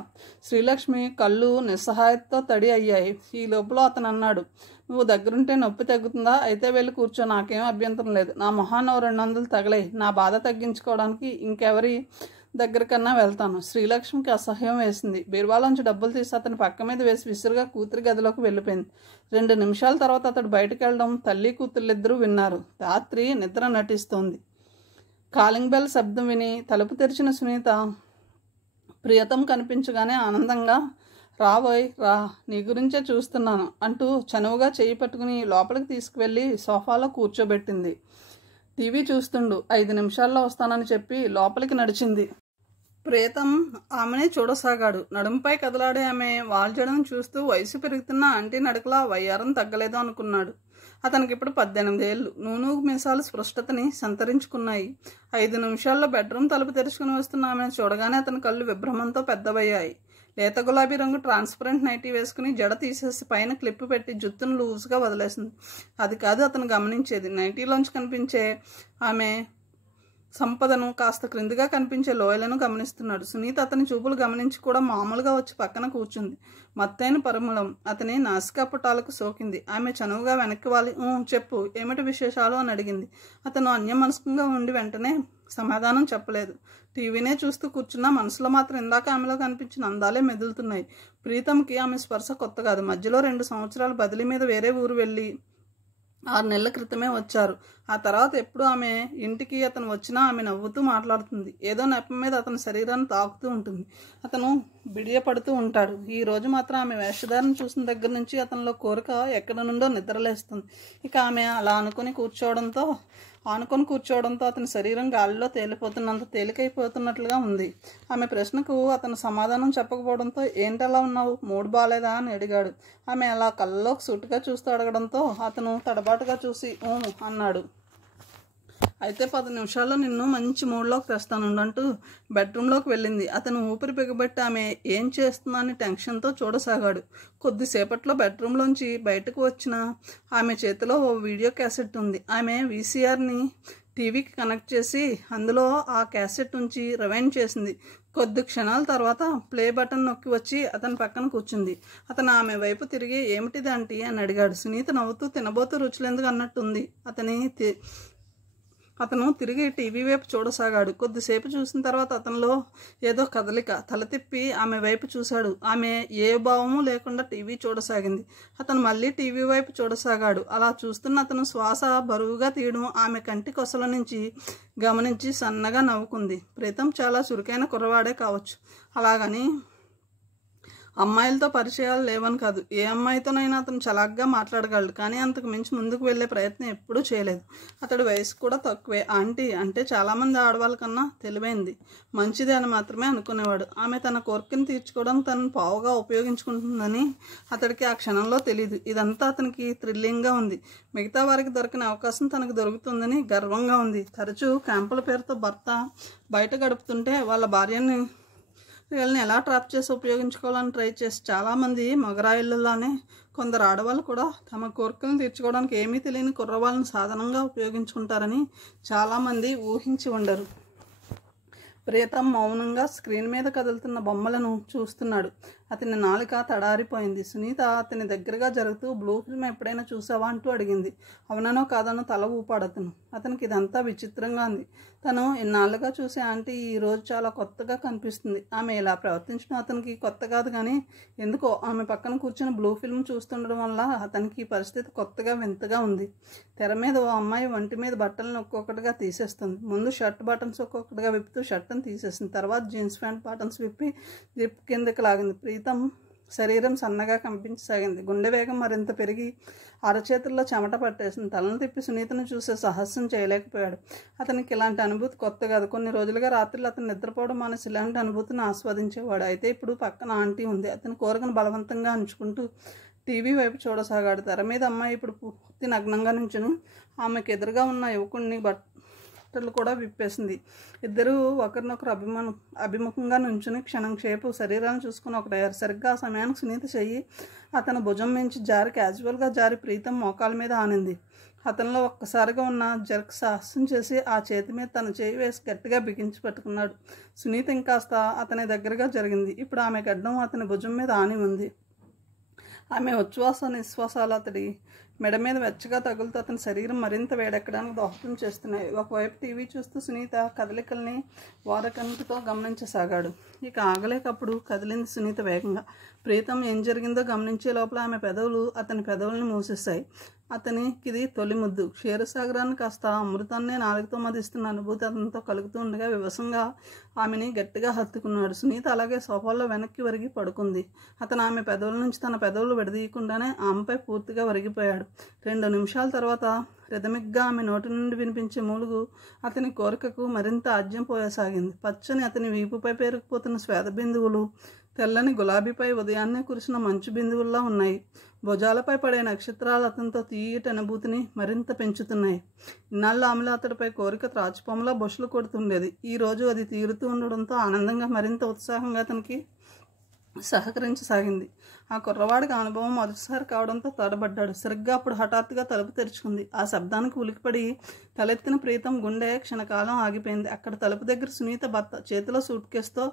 శ్రీలక్ష్మి కళ్ళు నిస్సహాయతతో తడి అయ్యాయి. ఈ లోపల అతను అన్నాడు, నువ్వు దగ్గరుంటే నొప్పి తగ్గుతుందా, అయితే వెళ్ళి కూర్చో, నాకేం అభ్యంతరం లేదు, నా మొహాన్ని 200 తగలే, నా బాధ తగ్గించుకోవడానికి ఇంకెవరి దగ్గరకన్నా వెళ్తాను. శ్రీలక్ష్మికి అసహ్యం వేసింది. బీరువాలోంచి డబ్బులు తీసి అతని పక్క మీద వేసి విసురుగా కూతురి గదిలోకి వెళ్ళిపోయింది. 2 నిమిషాల తర్వాత అతడు బయటకు వెళ్ళడం తల్లి కూతుళ్ళిద్దరూ విన్నారు. రాత్రి నిద్ర నటిస్తోంది. కాలింగ్ బెల్ శబ్దం విని తలుపు తెరిచిన సునీత ప్రియతం కనిపించగానే ఆనందంగా, రాబోయ్ రా, నీ గురించే చూస్తున్నాను అంటూ చనువుగా చేయి పట్టుకుని లోపలికి తీసుకువెళ్ళి సోఫాలో కూర్చోబెట్టింది. టీవీ చూస్తుండు, 5 నిమిషాల్లో వస్తానని చెప్పి లోపలికి నడిచింది. ప్రియతం ఆమెనే చూడసాగాడు. నడుంపై కదలాడే ఆమె వాల్జడం చూస్తూ వయసు పెరుగుతున్న ఆంటీ నడకలా వయ్యారం తగ్గలేదు అనుకున్నాడు. అతనికి ఇప్పుడు 18 ఏళ్ళు. నూనూగు మీసాలు స్పష్టతని సంతరించుకున్నాయి. 5 నిమిషాల్లో బెడ్రూమ్ తలుపు తెరుచుకుని వస్తున్న ఆమెను చూడగానే అతని కళ్ళు విభ్రమంతో పెద్దవయ్యాయి. లేత గులాబీ రంగు ట్రాన్స్పరెంట్ నైటీ వేసుకుని జడ తీసేసి పైన క్లిప్ పెట్టి జుత్తును లూజ్గా వదిలేసింది. అది కాదు అతను గమనించేది. నైటీలోంచి కనిపించే ఆమె సంపదను, కాస్త క్రిందిగా కనిపించే లోయలను గమనిస్తున్నాడు. సునీత అతని చూపులు గమనించి కూడా మామూలుగా వచ్చి పక్కన కూర్చుంది. మత్తైన పరిమళం అతని నాసికాపుటాలకు సోకింది. ఆమె చనువుగా వెనక్కి వాలి, చెప్పు, ఏమిటి విశేషాలు అని అడిగింది. అతను అన్యమనస్కంగా ఉండి వెంటనే సమాధానం చెప్పలేదు. టీవీనే చూస్తూ కూర్చున్నా మనసులో మాత్రం ఇందాక ఆమెలో కనిపించిన అందాలే మెదులుతున్నాయి. ప్రీతంకి ఆమె స్పర్శ కొత్త కాదు. మధ్యలో 2 సంవత్సరాలు బదిలీ మీద వేరే ఊరు వెళ్ళి 6 నెలల క్రితమే వచ్చారు. ఆ తర్వాత ఎప్పుడు ఆమె ఇంటికి అతను వచ్చినా ఆమె నవ్వుతూ మాట్లాడుతుంది. ఏదో నెపం మీద అతని శరీరాన్ని తాకుతూ ఉంటుంది. అతను బిడియపడుతూ ఉంటాడు. ఈ రోజు మాత్రం ఆమె వేషధారణ చూసిన దగ్గర నుంచి అతనిలో కోరిక ఎక్కడి నుండో నిద్రలేస్తుంది. ఇక ఆమె అలా ఆనుకొని కూర్చోవడంతో అతని శరీరం గాలిలో తేలిపోతున్నంత తేలికైపోతున్నట్లుగా ఉంది. ఆమె ప్రశ్నకు అతను సమాధానం చెప్పకపోవడంతో, ఏంటలా ఉన్నావు, మూడు బాలేదా అని అడిగాడు. ఆమె అలా కళ్ళలోకి సూటిగా చూస్తూ అడగడంతో అతను తడబాటుగా చూసి అన్నాడు. అయితే 10 నిమిషాల్లో నిన్ను మంచి మూడ్లోకి తెస్తాను అంటూ బెడ్రూమ్లోకి వెళ్ళింది. అతను ఊపిరి బిగబెట్టి ఆమె ఏం చేస్తుందా అని టెన్షన్తో చూడసాగాడు. కొద్దిసేపట్లో బెడ్రూమ్లోంచి బయటకు వచ్చిన ఆమె చేతిలో ఓ వీడియో క్యాసెట్ ఉంది. ఆమె వీసీఆర్ని టీవీకి కనెక్ట్ చేసి అందులో ఆ క్యాసెట్ ఉంచి రివైండ్ చేసింది. కొద్ది క్షణాల తర్వాత ప్లే బటన్ నొక్కి వచ్చి అతని పక్కన కూర్చుంది. అతను ఆమె వైపు తిరిగి, ఏమిటిది ఆంటీ అని అడిగాడు. సునీత నవ్వుతూ, తినబోతూ రుచులెందుకు అన్నట్టుంది. అతను తిరిగి టీవీ వైపు చూడసాగాడు. కొద్దిసేపు చూసిన తర్వాత అతనిలో ఏదో కదలిక. తల తిప్పి ఆమె వైపు చూశాడు. ఆమె ఏ భావము లేకుండా టీవీ చూడసాగింది. అతను మళ్ళీ టీవీ వైపు చూడసాగాడు. అలా చూస్తున్న అతను శ్వాస బరువుగా తీయడం ఆమె కంటి కొసల నుంచి గమనించి సన్నగా నవ్వుకుంది. ప్రీతం చాలా చురుకైన కుర్రవాడే కావచ్చు, అలాగని అమ్మాయిలతో పరిచయాలు లేవని కాదు. ఏ అమ్మాయితోనైనా అతను చలాగ్గా మాట్లాడగలడు, కానీ అంతకు మించి ముందుకు వెళ్ళే ప్రయత్నం ఎప్పుడూ చేయలేదు. అతడి వయసు కూడా తక్కువే. ఆంటీ అంటే చాలామంది ఆడవాళ్ళ కన్నా తెలివైంది, మంచిది అని మాత్రమే అనుకునేవాడు. ఆమె తన కోరికను తీర్చుకోవడానికి తనను పావుగా ఉపయోగించుకుంటుందని అతడికి ఆ క్షణంలో తెలియదు. ఇదంతా అతనికి థ్రిల్లింగ్గా ఉంది. మిగతా వారికి దొరికిన అవకాశం తనకు దొరుకుతుందని గర్వంగా ఉంది. తరచూ క్యాంపుల పేరుతో భర్త బయట గడుపుతుంటే వాళ్ళ భార్యని వీళ్ళని ఎలా ట్రాప్ చేసి ఉపయోగించుకోవాలని ట్రై చేసి చాలామంది మగరాయిళ్ళలానే కొందరు ఆడవాళ్ళు కూడా తమ కోరికలను తీర్చుకోవడానికి ఏమీ తెలియని కుర్రవాళ్ళని సాధనంగా ఉపయోగించుకుంటారని చాలామంది ఊహించి ఉండరు. ప్రియతం మౌనంగా స్క్రీన్ మీద కదులుతున్న బొమ్మలను చూస్తున్నాడు. అతని నాలుక తడారిపోయింది. సునీత అతని దగ్గరగా జరుగుతూ, బ్లూ ఫిల్మ్ ఎప్పుడైనా చూసావా అంటూ అడిగింది. అవుననో కాదనో తల ఊపాడు అతను. అతనికి ఇదంతా విచిత్రంగా ఉంది. తను ఇన్నాళ్ళుగా చూసే ఆంటీ ఈరోజు చాలా కొత్తగా కనిపిస్తుంది. ఆమె ఇలా ప్రవర్తించడం అతనికి కొత్త కాదు, కానీ ఎందుకో ఆమె పక్కన కూర్చొని బ్లూ ఫిల్మ్ చూస్తుండడం వల్ల అతనికి ఈ పరిస్థితి కొత్తగా వింతగా ఉంది. తెర మీద ఓ అమ్మాయి ఒంటి మీద బట్టలను ఒక్కొక్కటిగా తీసేస్తుంది. ముందు షర్ట్ బటన్స్ ఒక్కొక్కటిగా విప్పుతూ షర్ట్ని తీసేసింది. తర్వాత జీన్స్ ప్యాంట్ బటన్స్ విప్పి జిప్ కిందకి లాగింది. ప్రీతం శరీరం సన్నగా కనిపించసాగింది. గుండె వేగం మరింత పెరిగి అరచేతుల్లో చెమట పట్టేసింది. తలను తిప్పి సునీతను చూసే సాహసం చేయలేకపోయాడు. అతనికి ఇలాంటి అనుభూతి కొత్త కాదు. కొన్ని రోజులుగా రాత్రులు అతను నిద్రపోవడం మానేసి ఇలాంటి అనుభూతిని ఆస్వాదించేవాడు. అయితే ఇప్పుడు పక్కన ఆంటీ ఉంది. అతని కోరికను బలవంతంగా అంచుకుంటూ టీవీ వైపు చూడసాగాడు. తెర మీద అమ్మాయి ఇప్పుడు పూర్తి నగ్నంగా నుంచుని ఆమెకు ఎదురుగా ఉన్న యువకుడిని బట్టలు కూడా విప్పేసింది. ఇద్దరూ ఒకరినొకరు అభిముఖంగా నుంచుని క్షణంసేపు శరీరాన్ని చూసుకుని ఒకటయ్యారు. సరిగ్గా ఆ సమయానికి సునీత చెయ్యి అతను భుజం మించి క్యాజువల్గా జారి ప్రీతం మోకాల మీద ఆనింది. అతనిలో ఒక్కసారిగా ఉన్న జర్క్ సాహసం చేసి ఆ చేతి మీద తన చేయి వేసి గట్టిగా బిగించి పట్టుకున్నాడు. సునీత ఇంకాస్త అతని దగ్గరగా జరిగింది. ఇప్పుడు ఆమె గడ్డం అతని భుజం మీద ఆని ఉంది. ఆమె ఉచ్ఛ్వాస నిశ్వాసాలు అతడి మెడ మీద వెచ్చగా తగులుతూ అతని శరీరం మరింత వేడెక్కడానికి దోహదం చేస్తున్నాయి. ఒకవైపు టీవీ చూస్తూ సునీత కదలికల్ని వారకంటితో గమనించసాగాడు. ఇక ఆగలేకప్పుడు కదిలింది సునీత వేగంగా. ప్రీతం ఏం జరిగిందో గమనించే లోపల ఆమె పెదవులు అతని పెదవుల్ని మూసేశాయి. అతనికిది తొలి ముద్దు. క్షీరసాగరాన్ని కాస్త అమృతాన్నే నాలుగుతో మదిస్తున్న అనుభూతి అతనితో కలుగుతూ ఉండగా వివసంగా ఆమెని గట్టిగా హత్తుకున్నాడు. సునీత అలాగే సోఫాలో వెనక్కి వరిగి పడుకుంది. అతను ఆమె పెదవుల నుంచి తన పెదవులు విడదీయకుండానే ఆమెపై పూర్తిగా వరిగిపోయాడు. 2 నిమిషాల తర్వాత రిథమిక్గా ఆమె నోటి నుండి వినిపించే మూలుగు అతని కోరికకు మరింత ఆజ్యం పోయసాగింది. పచ్చని అతని వీపుపై పేరుకుపోతున్న శ్వేత బిందువులు తెల్లని గులాబీపై ఉదయాన్నే కురిసిన మంచు బిందువుల్లా ఉన్నాయి. భుజాలపై పడే నక్షత్రాలు అతనితో తీయటి అనుభూతిని మరింత పెంచుతున్నాయి. ఇన్నాళ్ళు ఆమెలో అతడిపై కోరిక త్రాచుపాములా బొషలు కొడుతుండేది. ఈరోజు అది తీరుతూ ఉండడంతో ఆనందంగా మరింత ఉత్సాహంగా అతనికి సహకరించసాగింది. ఆ కుర్రవాడికి అనుభవం మొదటిసారి కావడంతో తడబడ్డాడు. సరిగ్గా అప్పుడు హఠాత్తుగా తలుపు తెరుచుకుంది. ఆ శబ్దానికి ఉలికిపడి తలెత్తిన ప్రీతం గుండె క్షణకాలం ఆగిపోయింది. అక్కడ తలుపు దగ్గర సునీత భర్త చేతిలో సూట్ కేసుతో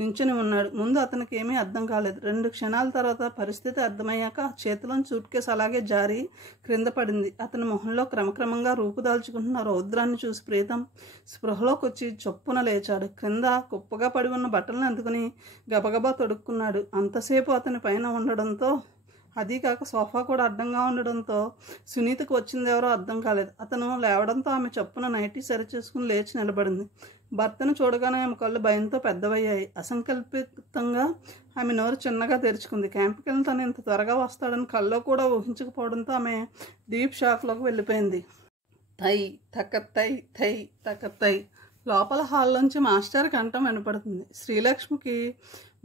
నించుని ఉన్నాడు. ముందు అతనికి ఏమీ అర్థం కాలేదు. 2 క్షణాల తర్వాత పరిస్థితి అర్థమయ్యాక చేతిలోని సూట్ కేసు అలాగే జారి క్రింద పడింది. అతని మొహంలో క్రమక్రమంగా రూపుదాల్చుకుంటున్న రౌద్రాన్ని చూసి ప్రీతం స్పృహలోకి వచ్చి చొప్పున లేచాడు. క్రింద కుప్పగా పడి ఉన్న బట్టలను అందుకుని గబగబా తొడుక్కున్నాడు. అంతసేపు అతని పైన ఉండడంతో, అదీ కాక సోఫా కూడా అడ్డంగా ఉండడంతో సునీతకు వచ్చిందెవరో అర్థం కాలేదు. అతను లేవడంతో ఆమె చప్పున నైటీ సరిచేసుకుని లేచి నిలబడింది. భర్తను చూడగానే ఆమె కళ్ళు భయంతో పెద్దవయ్యాయి. అసంకల్పితంగా ఆమె నోరు చిన్నగా తెరుచుకుంది. క్యాంపుకి వెళ్ళి తను ఇంత త్వరగా వస్తాడని కల్లో కూడా ఊహించకపోవడంతో ఆమె డీప్ షాక్లోకి వెళ్ళిపోయింది. తై తకత్తై తై తకత్తై. లోపల హాల్లోంచి మాస్టర్ కంఠం వినపడుతుంది. శ్రీలక్ష్మికి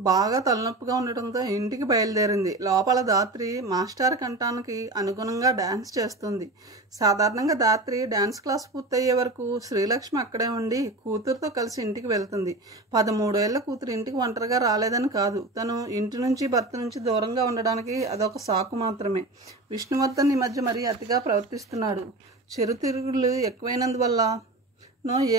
బాగా తలనొప్పిగా ఉండటంతో ఇంటికి బయలుదేరింది. లోపల దాత్రి మాస్టర్ కంఠానికి అనుగుణంగా డ్యాన్స్ చేస్తుంది. సాధారణంగా దాత్రి డ్యాన్స్ క్లాస్ పూర్తయ్యే వరకు శ్రీలక్ష్మి అక్కడే ఉండి కూతురుతో కలిసి ఇంటికి వెళ్తుంది. 13 ఏళ్ల కూతురు ఇంటికి ఒంటరిగా రాలేదని కాదు, తను ఇంటి నుంచి భర్త నుంచి దూరంగా ఉండడానికి అదొక సాకు మాత్రమే. విష్ణువర్ధన్ ఈ మధ్య మరీ అతిగా ప్రవర్తిస్తున్నాడు. చెరుతిరుగుళ్ళు ఎక్కువైనందువల్ల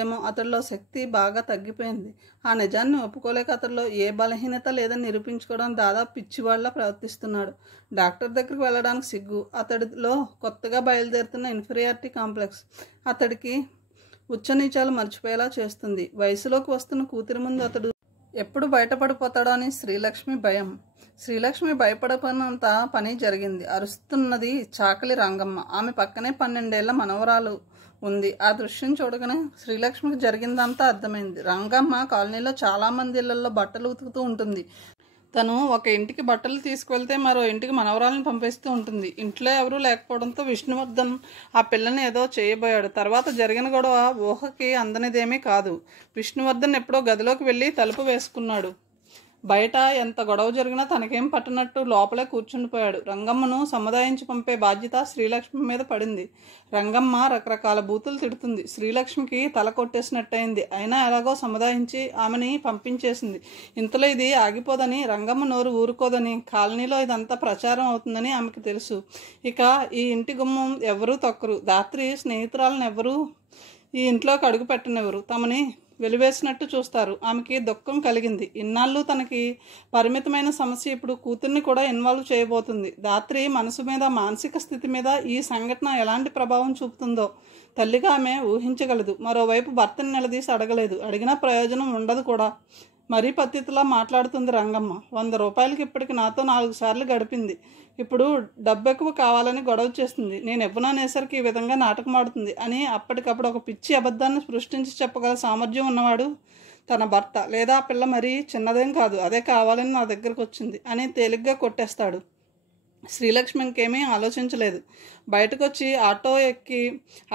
ఏమో అతడిలో శక్తి బాగా తగ్గిపోయింది. ఆ నిజాన్ని ఒప్పుకోలేక అతడిలో ఏ బలహీనత లేదని నిరూపించుకోవడం దాదాపు పిచ్చివాళ్లా ప్రవర్తిస్తున్నాడు. డాక్టర్ దగ్గరికి వెళ్ళడానికి సిగ్గు. అతడిలో కొత్తగా బయలుదేరుతున్న ఇన్ఫీరియారిటీ కాంప్లెక్స్ అతడికి ఉచ్చనీచాలు మర్చిపోయేలా చేస్తుంది. వయసులోకి వస్తున్న కూతురి ముందు అతడు ఎప్పుడు బయటపడిపోతాడో అని శ్రీలక్ష్మి భయం. శ్రీలక్ష్మి భయపడపోయినంత పని జరిగింది. అరుస్తున్నది చాకలి రంగమ్మ. ఆమె పక్కనే 12 ఏళ్ల మనవరాలు ఉంది. ఆ దృశ్యం చూడగానే శ్రీలక్ష్మికి జరిగిందంతా అర్థమైంది. రంగమ్మ కాలనీలో చాలామంది ఇళ్లలో బట్టలు ఉతుకుతూ ఉంటుంది. తను ఒక ఇంటికి బట్టలు తీసుకువెళ్తే మరో ఇంటికి మనవరాలను పంపిస్తూ ఉంటుంది. ఇంట్లో ఎవరూ లేకపోవడంతో విష్ణువర్ధన్ ఆ పిల్లని ఏదో చేయబోయాడు. తర్వాత జరిగిన గొడవ ఊహకి అందనిదేమీ కాదు. విష్ణువర్ధన్ ఎప్పుడో గదిలోకి వెళ్ళి తలుపు వేసుకున్నాడు. బయట ఎంత గొడవ జరిగినా తనకేం పట్టనట్టు లోపలే కూర్చుండిపోయాడు. రంగమ్మను సముదాయించి పంపే బాధ్యత శ్రీలక్ష్మి మీద పడింది. రంగమ్మ రకరకాల బూతులు తిడుతుంది. శ్రీలక్ష్మికి తల కొట్టేసినట్టయింది. అయినా ఎలాగో సముదాయించి ఆమెని పంపించేసింది. ఇంతలో ఇది ఆగిపోదని, రంగమ్మ నోరు ఊరుకోదని, కాలనీలో ఇదంతా ప్రచారం అవుతుందని ఆమెకు తెలుసు. ఇక ఈ ఇంటి గుమ్మం ఎవరూ తొక్కరు. దాత్రి స్నేహితురాలను ఎవరూ ఈ ఇంట్లోకి అడుగు పెట్టనివ్వరు. తమని వెలివేసినట్టు చూస్తారు. ఆమెకి దుఃఖం కలిగింది. ఇన్నాళ్ళు తనకి పరిమితమైన సమస్య ఇప్పుడు కూతుర్ని కూడా ఇన్వాల్వ్ చేయబోతుంది. దాత్రి మనసు మీద, మానసిక స్థితి మీద ఈ సంఘటన ఎలాంటి ప్రభావం చూపుతుందో తల్లిగా ఆమె ఊహించగలదు. మరోవైపు భర్తని నిలదీసి అడగలేదు. అడిగినా ప్రయోజనం ఉండదు కూడా. మరీ పద్ధతిలా మాట్లాడుతుంది రంగమ్మ. 100 రూపాయలకి ఇప్పటికి నాతో 4 సార్లు గడిపింది. ఇప్పుడు డబ్బు ఎక్కువ కావాలని గొడవ చేస్తుంది. నేను ఇవ్వననేసరికి ఈ విధంగా నాటకం ఆడుతుంది అని అప్పటికప్పుడు ఒక పిచ్చి అబద్ధాన్ని సృష్టించి చెప్పగల సామర్థ్యం ఉన్నవాడు తన భర్త. లేదా ఆ పిల్ల మరీ చిన్నదేం కాదు, అదే కావాలని నా దగ్గరకు వచ్చింది అని తేలిగ్గా కొట్టేస్తాడు. శ్రీలక్ష్మి ఇంకేమీ ఆలోచించలేదు. బయటకు వచ్చి ఆటో ఎక్కి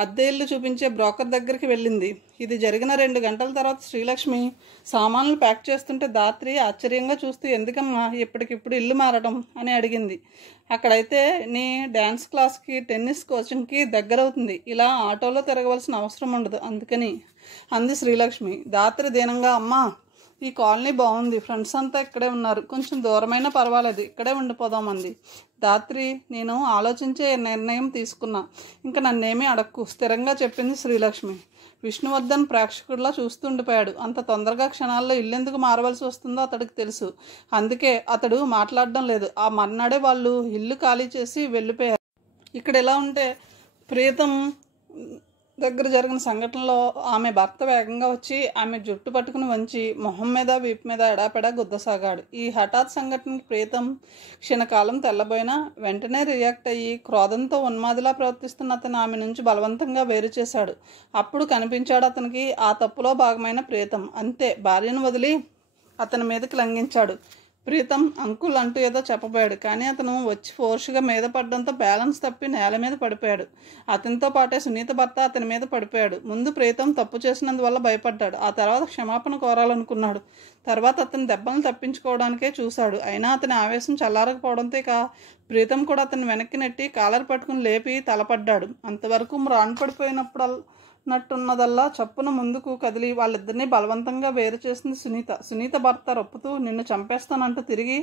అద్దె ఇల్లు చూపించే బ్రోకర్ దగ్గరికి వెళ్ళింది. ఇది జరిగిన 2 గంటల తర్వాత శ్రీలక్ష్మి సామాన్లు ప్యాక్ చేస్తుంటే దాత్రి ఆశ్చర్యంగా చూస్తూ, ఎందుకమ్మా ఇప్పటికిప్పుడు ఇల్లు మారటం అని అడిగింది. అక్కడైతే నీ డ్యాన్స్ క్లాస్కి, టెన్నిస్ కోచింగ్కి దగ్గరవుతుంది. ఇలా ఆటోలో తిరగవలసిన అవసరం ఉండదు, అందుకని అంది శ్రీలక్ష్మి. దాత్రి దీనంగా, అమ్మా ఈ కాలనీ బాగుంది, ఫ్రెండ్స్ అంతా ఇక్కడే ఉన్నారు, కొంచెం దూరమైనా పర్వాలేదు, ఇక్కడే ఉండిపోదామంది. దాత్రి, నేను ఆలోచించే నిర్ణయం తీసుకున్నా, ఇంకా నన్నేమీ అడక్కు, స్థిరంగా చెప్పింది శ్రీలక్ష్మి. విష్ణువర్ధన్ ప్రేక్షకుడిలా చూస్తుండిపోయాడు. అంత తొందరగా క్షణాల్లో ఇల్లెందుకు మారవలసి వస్తుందో అతడికి తెలుసు. అందుకే అతడు మాట్లాడడం లేదు. ఆ మర్నాడే వాళ్ళు ఇల్లు ఖాళీ చేసి వెళ్ళిపోయారు. ఇక్కడ ఎలా ఉంటే ప్రీతం దగ్గర జరిగిన సంఘటనలో ఆమె భర్త వేగంగా వచ్చి ఆమె జుట్టు పట్టుకుని వంచి మొహం మీద వీపు మీద ఎడాపెడా గుద్దసాగాడు. ఈ హఠాత్ సంఘటనకి ప్రీతం క్షణకాలం తెల్లబోయినా వెంటనే రియాక్ట్ అయ్యి క్రోధంతో ఉన్మాదిలా ప్రవర్తిస్తున్న అతను ఆమె నుంచి బలవంతంగా వేరు చేశాడు. అప్పుడు కనిపించాడు అతనికి ఆ తప్పులో భాగమైన ప్రీతం. అంతే, భార్యను వదిలి అతని మీదకి లంఘించాడు. ప్రీతం అంకుల్ అంటూ ఏదో చెప్పబోయాడు, కానీ అతను వచ్చి ఫోర్స్గా మీద పడడంతో బ్యాలెన్స్ తప్పి నేల మీద పడిపోయాడు. అతనితో పాటే సునీత భర్త అతని మీద పడిపోయాడు. ముందు ప్రీతం తప్పు చేసినందువల్ల భయపడ్డాడు. ఆ తర్వాత క్షమాపణ కోరాలనుకున్నాడు. తర్వాత అతని దెబ్బలను తప్పించుకోవడానికే చూశాడు. అయినా అతని ఆవేశం చల్లారకపోవడంతో ఇక ప్రీతం కూడా అతన్ని వెనక్కి నెట్టి కాలర్ పట్టుకుని లేపి తలపడ్డాడు. అంతవరకు మ్రాన్ పడిపోయినప్పుడు నట్టున్నదల్లా చప్పున ముందుకు కదిలి వాళ్ళిద్దరినీ బలవంతంగా వేరు చేసింది సునీత. సునీత భర్త రొప్పుతూ నిన్ను చంపేస్తానంటూ తిరిగి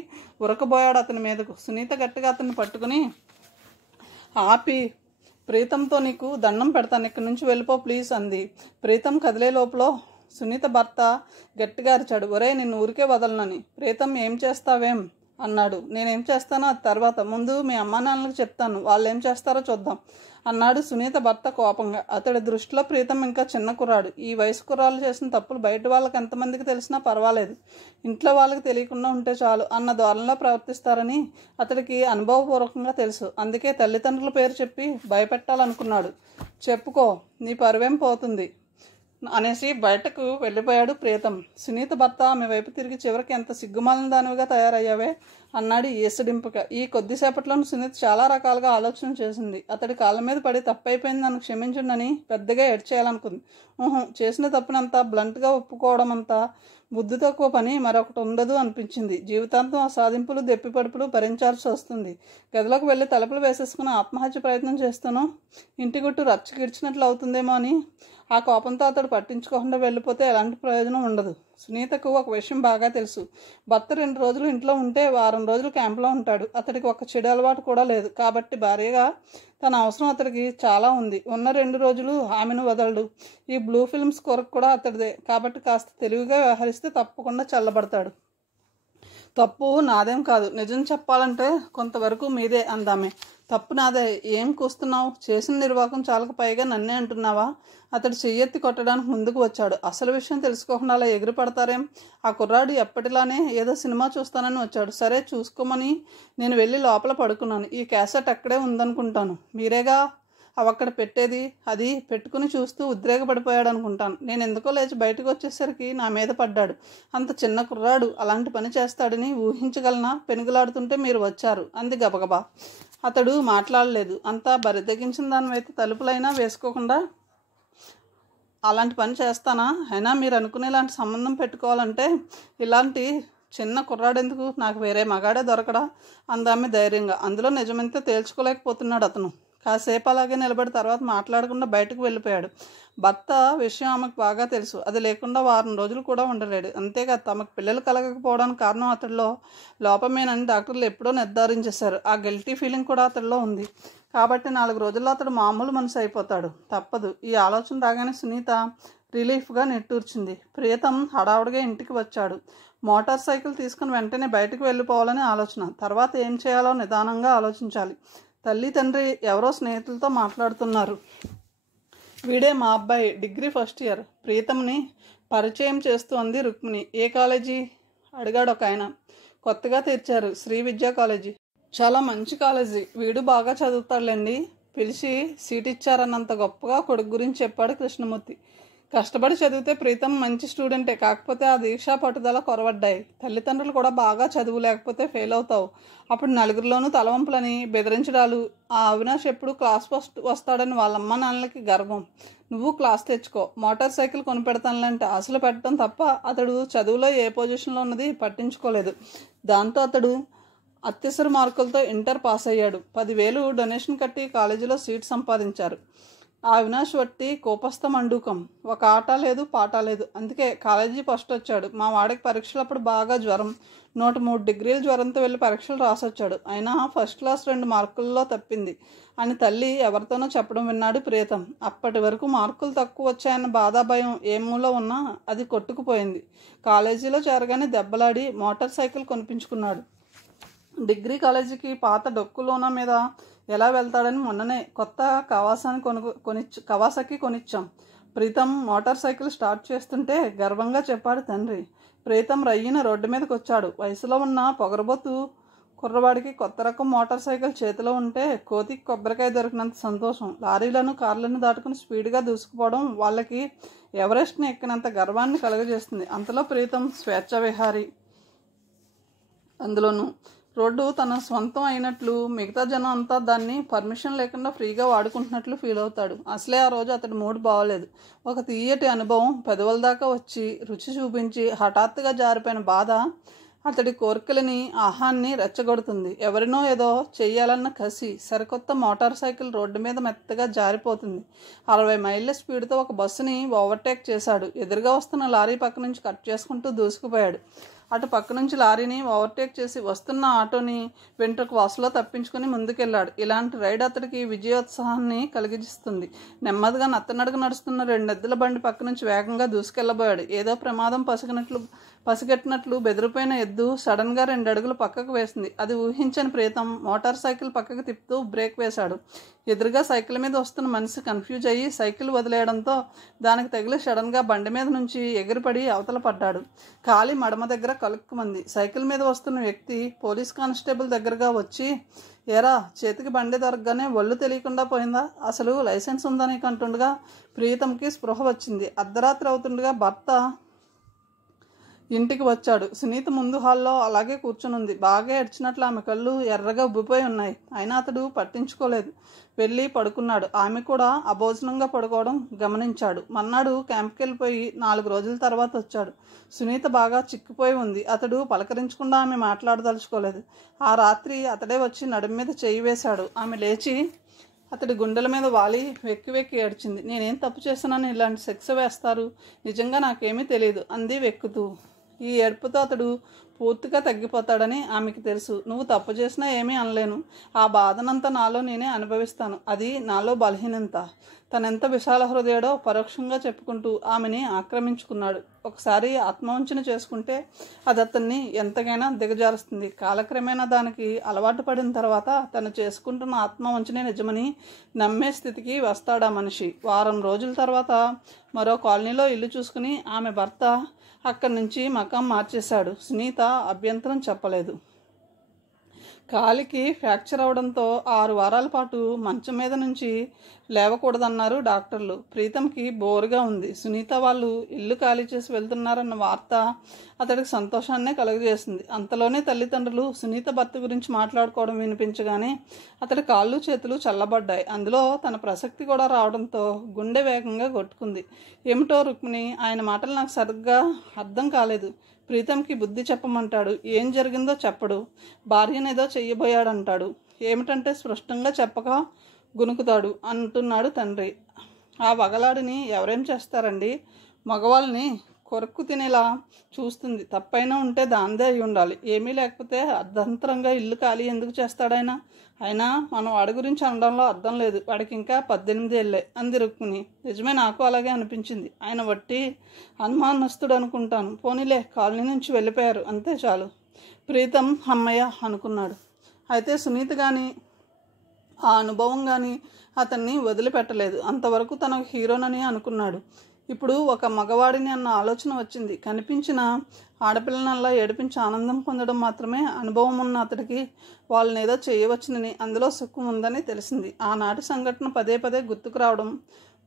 ఉరకబోయాడు అతని మీదకు. సునీత గట్టిగా అతన్ని పట్టుకుని ఆపి ప్రీతంతో నీకు దండం పెడతాను, ఇక్కడి నుంచి వెళ్ళిపో ప్లీజ్ అంది. ప్రీతం కదిలే లోపల సునీత భర్త గట్టిగా అరిచాడు, ఒరే నిన్ను ఊరికే వదలనని. ప్రీతం ఏం చేస్తావేం అన్నాడు. నేనేం చేస్తానో అది తర్వాత, ముందు మీ అమ్మా నాన్నలకు చెప్తాను, వాళ్ళు ఏం చేస్తారో చూద్దాం అన్నాడు సునీత భర్త కోపంగా. అతడి దృష్టిలో ప్రీతం ఇంకా చిన్న కుర్రాడు. ఈ వయసు కుర్రాళ్ళు చేసిన తప్పులు బయట వాళ్ళకి ఎంతమందికి తెలిసినా పర్వాలేదు, ఇంట్లో వాళ్ళకి తెలియకుండా ఉంటే చాలు అన్న ధోరణిలో ప్రవర్తిస్తారని అతడికి అనుభవపూర్వకంగా తెలుసు. అందుకే తల్లిదండ్రుల పేరు చెప్పి భయపెట్టాలనుకున్నాడు. చెప్పుకో, నీ పరువేం పోతుంది అనేసి బయటకు వెళ్ళిపోయాడు ప్రీతం. సునీత భర్త ఆమె వైపు తిరిగి చివరికి ఎంత సిగ్గుమాలిన దానివిగా తయారయ్యావే అన్నాడు ఈసడింపుగా. ఈ కొద్దిసేపట్లోనూ సునీత చాలా రకాలుగా ఆలోచన చేసింది. అతడి కాళ్ళ మీద పడి తప్పైపోయింది, నన్ను క్షమించండి పెద్దగా ఏడ్చేయాలనుకుంది. చేసిన తప్పునంతా బ్లంట్గా ఒప్పుకోవడం అంతా బుద్ధి తక్కువ పని మరొకటి ఉండదు అనిపించింది. జీవితాంతం ఆ సాధింపులు దెప్పిపడుపులు భరించాల్సి వస్తుంది. గదిలోకి వెళ్ళి తలుపులు వేసేసుకుని ఆత్మహత్య ప్రయత్నం చేస్తాను, ఇంటి గుట్టు రచ్చకిడ్చినట్లు అవుతుందేమో అని ఆ కోపంతో అతడు పట్టించుకోకుండా వెళ్ళిపోతే ఎలాంటి ప్రయోజనం ఉండదు. సునీతకు ఒక విషయం బాగా తెలుసు. భర్త 2 రోజులు ఇంట్లో ఉంటే వారం రోజులు క్యాంపులో ఉంటాడు. అతడికి ఒక చెడు అలవాటు కూడా లేదు. కాబట్టి భార్యగా తన అవసరం అతడికి చాలా ఉంది. ఉన్న 2 రోజులు ఆమెను వదలడు. ఈ బ్లూ ఫిల్మ్స్ కొరకు కూడా అతడిదే. కాబట్టి కాస్త తెలివిగా వ్యవహరిస్తే తప్పకుండా చల్లబడతాడు. తప్పు నాదేం కాదు, నిజం చెప్పాలంటే కొంతవరకు మీదే అందామే. తప్పు నాదే, ఏం కూస్తున్నావు? చేసిన నిర్వాకం చాలకు పైగా నన్నే అంటున్నావా? అతడు చెయ్యెత్తి కొట్టడానికి ముందుకు వచ్చాడు. అసలు విషయం తెలుసుకోకుండా అలా ఎగిరి పడతారేం? ఆ కుర్రాడు ఎప్పటిలానే ఏదో సినిమా చూస్తానని వచ్చాడు. సరే చూసుకోమని నేను వెళ్ళి లోపల పడుకున్నాను. ఈ క్యాసెట్ అక్కడే ఉందనుకుంటాను, మీరేగా అవక్కడ పెట్టేది. అది పెట్టుకుని చూస్తూ ఉద్రేకపడిపోయాడు అనుకుంటాను. నేను ఎందుకో లేచి బయటకు వచ్చేసరికి నా మీద పడ్డాడు. అంత చిన్న కుర్రాడు అలాంటి పని చేస్తాడని ఊహించగలనా? పెనుగులాడుతుంటే మీరు వచ్చారు అంది గబగబా. అతడు మాట్లాడలేదు. అంతా బరిదగించిన దానివైతే తలుపులైనా వేసుకోకుండా అలాంటి పని చేస్తానా? అయినా మీరు అనుకునేలాంటి సంబంధం పెట్టుకోవాలంటే ఇలాంటి చిన్న కుర్రాడెందుకు, నాకు వేరే మగాడే దొరకడా అందామె ధైర్యంగా. అందులో నిజమంతా తేల్చుకోలేకపోతున్నాడు అతను. కాసేపు అలాగే నిలబడి తర్వాత మాట్లాడకుండా బయటకు వెళ్ళిపోయాడు. భర్త విషయం ఆమెకు బాగా తెలుసు. అది లేకుండా వారం రోజులు కూడా ఉండలేడు. అంతేకాదు తమకు పిల్లలు కలగకపోవడానికి కారణం అతడిలో లోపమేనని డాక్టర్లు ఎప్పుడో నిర్ధారించేశారు. ఆ గిల్టీ ఫీలింగ్ కూడా అతడిలో ఉంది. కాబట్టి 4 రోజుల్లో అతడు మామూలు మనిషి అయిపోతాడు. తప్పదు. ఈ ఆలోచన రాగానే సునీత రిలీఫ్గా నిట్టూర్చింది. ప్రీతం హడావుడిగా ఇంటికి వచ్చాడు. మోటార్ సైకిల్ తీసుకుని వెంటనే బయటకు వెళ్ళిపోవాలని ఆలోచన. తర్వాత ఏం చేయాలో నిదానంగా ఆలోచించాలి. తల్లి తండ్రి ఎవరో స్నేహితులతో మాట్లాడుతున్నారు. వీడే మా అబ్బాయి, డిగ్రీ ఫస్ట్ ఇయర్. ప్రీతంని పరిచయం చేస్తూ అంది రుక్మిణి. ఏ కాలేజీ అడిగాడు ఒక ఆయన. కొత్తగా తెచ్చారు, శ్రీ విద్యా కాలేజీ. చాలా మంచి కాలేజీ, వీడు బాగా చదువుతాడులేండి. పిలిచి సీట్ ఇచ్చారన్నంత గొప్పగా కొడుకు గురించి చెప్పాడు కృష్ణమూర్తి. కష్టపడి చదివితే ప్రీతం మంచి స్టూడెంటే, కాకపోతే ఆ దీక్షా పట్టుదల కొరవడ్డాయి. తల్లిదండ్రులు కూడా బాగా చదువు లేకపోతే ఫెయిల్ అవుతావు. అప్పుడు నలుగురిలోనూ తలవంపులని బెదిరించడాలు. ఆ అవినాష్ ఎప్పుడు క్లాస్ ఫస్ట్ వస్తాడని వాళ్ళమ్మ నాన్నలకి గర్వం. నువ్వు క్లాస్ తెచ్చుకో, మోటార్ సైకిల్ కొనిపెడతానులంటే ఆశలు పెట్టడం తప్ప అతడు చదువులో ఏ పొజిషన్లో ఉన్నది పట్టించుకోలేదు. దాంతో అతడు అత్యవసర మార్కులతో ఇంటర్ పాస్ అయ్యాడు. 10,000 డొనేషన్ కట్టి కాలేజీలో సీట్ సంపాదించారు. ఆ అవినాష్ వట్టి కోపస్థ మండూకం. ఒక ఆట లేదు పాట లేదు. అందుకే కాలేజీ ఫస్ట్ వచ్చాడు. మా వాడికి పరీక్షలప్పుడు బాగా జ్వరం, 103 డిగ్రీల జ్వరంతో వెళ్ళి పరీక్షలు రాసొచ్చాడు. అయినా ఫస్ట్ క్లాస్ 2 మార్కుల్లో తప్పింది అని తల్లి ఎవరితోనో చెప్పడం విన్నాడు ప్రీతం. అప్పటి వరకు మార్కులు తక్కువ వచ్చాయన్న బాధా భయం ఏ మూలో ఉన్నా అది కొట్టుకుపోయింది. కాలేజీలో చేరగానే దెబ్బలాడి మోటార్ సైకిల్ కొనిపించుకున్నాడు. డిగ్రీ కాలేజీకి పాత డొక్కులోన మీద ఎలా వెళ్తాడని మొన్ననే కొత్త కవాసాకి కొనిచ్చాం. ప్రీతం మోటార్ సైకిల్ స్టార్ట్ చేస్తుంటే గర్వంగా చెప్పాడు తండ్రి. ప్రీతం రయ్యిన రోడ్డు మీదకి వచ్చాడు. వయసులో ఉన్న పొగరబోతు కుర్రవాడికి కొత్త రకం మోటార్ సైకిల్ చేతిలో ఉంటే కోతికి కొబ్బరికాయ దొరికినంత సంతోషం. లారీలను కార్లను దాటుకుని స్పీడ్గా దూసుకుపోవడం వాళ్ళకి ఎవరెస్ట్ని ఎక్కినంత గర్వాన్ని కలుగజేస్తుంది. అంతలో ప్రీతం స్వేచ్ఛ విహారి. అందులోనూ రోడ్డు తన సొంతం అయినట్లు, మిగతా జనం అంతా దాన్ని పర్మిషన్ లేకుండా ఫ్రీగా వాడుకుంటున్నట్లు ఫీల్ అవుతాడు. అసలే ఆ రోజు అతడి మూడ్ బాగోలేదు. ఒక తీయటి అనుభవం పెదవుల దాకా వచ్చి రుచి చూపించి హఠాత్తుగా జారిపోయిన బాధ అతడి కోరికలని ఆహాన్ని రెచ్చగొడుతుంది. ఎవరినో ఏదో చెయ్యాలన్న కసి. సరికొత్త మోటార్ సైకిల్ రోడ్డు మీద మెత్తగా జారిపోతుంది. 60 మైళ్ళ స్పీడ్తో ఒక బస్సుని ఓవర్టేక్ చేశాడు. ఎదురుగా వస్తున్న లారీ పక్క నుంచి కట్ చేసుకుంటూ దూసుకుపోయాడు. అటు పక్క నుంచి లారీని ఓవర్టేక్ చేసి వస్తున్న ఆటోని వెంట్రుక వాసులో తప్పించుకుని ముందుకెళ్లాడు. ఇలాంటి రైడ్ అతడికి విజయోత్సాహాన్ని కలిగిస్తుంది. నెమ్మదిగా నత్తనడుగు నడుస్తున్న 2 ఎద్దుల బండి పక్క నుంచి వేగంగా దూసుకెళ్లబోయాడు. ఏదో ప్రమాదం పసిగట్టినట్లు బెదిరిపోయిన ఎద్దు సడన్గా 2 అడుగులు పక్కకు వేసింది. అది ఊహించని ప్రీతం మోటార్ సైకిల్ పక్కకు తిప్పుతూ బ్రేక్ వేశాడు. ఎదురుగా సైకిల్ మీద వస్తున్న మనిషి కన్ఫ్యూజ్ అయ్యి సైకిల్ వదిలేయడంతో దానికి తగిలి సడన్గా బండి మీద నుంచి ఎగిరిపడి అవతల పడ్డాడు. కాలి మడమ దగ్గర కలుక్కుమంది. సైకిల్ మీద వస్తున్న వ్యక్తి పోలీస్ కానిస్టేబుల్ దగ్గరగా వచ్చి, ఏరా చేతికి బండి దొరకగానే ఒళ్ళు తెలియకుండా పోయిందా? అసలు లైసెన్స్ ఉందని కంటుండగా ప్రీతంకి స్పృహ వచ్చింది. అర్ధరాత్రి అవుతుండగా భర్త ఇంటికి వచ్చాడు. సునీత ముందు హాల్లో అలాగే కూర్చునుంది. బాగా ఏడ్చినట్లు ఆమె కళ్ళు ఎర్రగా ఉబ్బిపోయి ఉన్నాయి. అయినా అతడు పట్టించుకోలేదు. వెళ్ళి పడుకున్నాడు. ఆమె కూడా అభోజనంగా పడుకోవడం గమనించాడు. మన్నాడు క్యాంప్కి వెళ్ళిపోయి 4 రోజుల తర్వాత వచ్చాడు. సునీత బాగా చిక్కిపోయి ఉంది. అతడు పలకరించకుండా ఆమె మాట్లాడదలుచుకోలేదు. ఆ రాత్రి అతడే వచ్చి నడుము మీద చేయి వేశాడు. ఆమె లేచి అతడి గుండెల మీద వాలి వెక్కి వెక్కి ఏడ్చింది. నేనేం తప్పు చేశానని ఇలాంటి శిక్ష వేస్తారు? నిజంగా నాకేమీ తెలియదు అంది వెక్కుతూ. ఈ ఏడుపుతో అతడు పూర్తిగా తగ్గిపోతాడని ఆమెకి తెలుసు. నువ్వు తప్పు చేసినా ఏమీ అనలేను. ఆ బాధనంతా నాలో నేనే అనుభవిస్తాను. అది నాలో బలహీనత. తనెంత విశాల హృదయుడో పరోక్షంగా చెప్పుకుంటూ ఆమెని ఆక్రమించుకున్నాడు. ఒకసారి ఆత్మవంచన చేసుకుంటే అది అతన్ని ఎంతకైనా దిగజారుస్తుంది. కాలక్రమేణా దానికి అలవాటు పడిన తర్వాత తను చేసుకుంటున్న ఆత్మవంచనే నిజమని నమ్మే స్థితికి వస్తాడా మనిషి. వారం రోజుల తర్వాత మరో కాలనీలో ఇల్లు చూసుకుని ఆమె భర్త అక్కడి నుంచి మకాం మార్చేశాడు. సునీత అభ్యంతరం చెప్పలేదు. కాలికి ఫ్రాక్చర్ అవడంతో 6 వారాల పాటు మంచం మీద నుంచి లేవకూడదన్నారు డాక్టర్లు. ప్రీతంకి బోరుగా ఉంది. సునీత వాళ్ళు ఇల్లు ఖాళీ చేసి వెళ్తున్నారన్న వార్త అతడికి సంతోషాన్నే కలుగజేసింది. అంతలోనే తల్లిదండ్రులు సునీత భర్త గురించి మాట్లాడుకోవడం వినిపించగానే అతడి కాళ్ళు చేతులు చల్లబడ్డాయి. అందులో తన ప్రసక్తి కూడా రావడంతో గుండె వేగంగా కొట్టుకుంది. ఏమిటో రుక్మిణి, ఆయన మాటలు నాకు సరిగ్గా అర్థం కాలేదు. ప్రీతంకి బుద్ధి చెప్పమంటాడు, ఏం జరిగిందో చెప్పడు. భార్యనేదో చెయ్యబోయాడంటాడు. ఏమిటంటే స్పష్టంగా చెప్పక గునుకుతాడు అంటున్నాడు తండ్రి. ఆ వగలాడిని ఎవరేం చేస్తారండి? మగవాళ్ళని కొరకు తినేలా చూస్తుంది. తప్పైనా ఉంటే దాందే అయి ఉండాలి. ఏమీ లేకపోతే అర్ధంతరంగా ఇల్లు ఖాళీ ఎందుకు చేస్తాడైనా? అయినా మనం వాడి గురించి అనడంలో అర్థం లేదు. వాడికి ఇంకా 18 ఏళ్ళే అంది రుక్మిణి. నిజమే, నాకు అలాగే అనిపించింది. ఆయన వట్టి అనుమానస్తుడు అనుకుంటాను. పోనీలే, కాలనీ నుంచి వెళ్ళిపోయారు, అంతే చాలు. ప్రీతం అమ్మయ్య అనుకున్నాడు. అయితే సునీత కానీ ఆ అనుభవం కానీ అతన్ని వదిలిపెట్టలేదు. అంతవరకు తనకు హీరోనని అనుకున్నాడు. ఇప్పుడు ఒక మగవాడిని అన్న ఆలోచన వచ్చింది. కనిపించిన ఆడపిల్లనల్లా ఏడిపించి ఆనందం పొందడం మాత్రమే అనుభవం ఉన్న అతడికి వాళ్ళని ఏదో చేయవచ్చునని, అందులో సుఖం ఉందని తెలిసింది. ఆనాటి సంఘటన పదే పదే గుర్తుకు రావడం,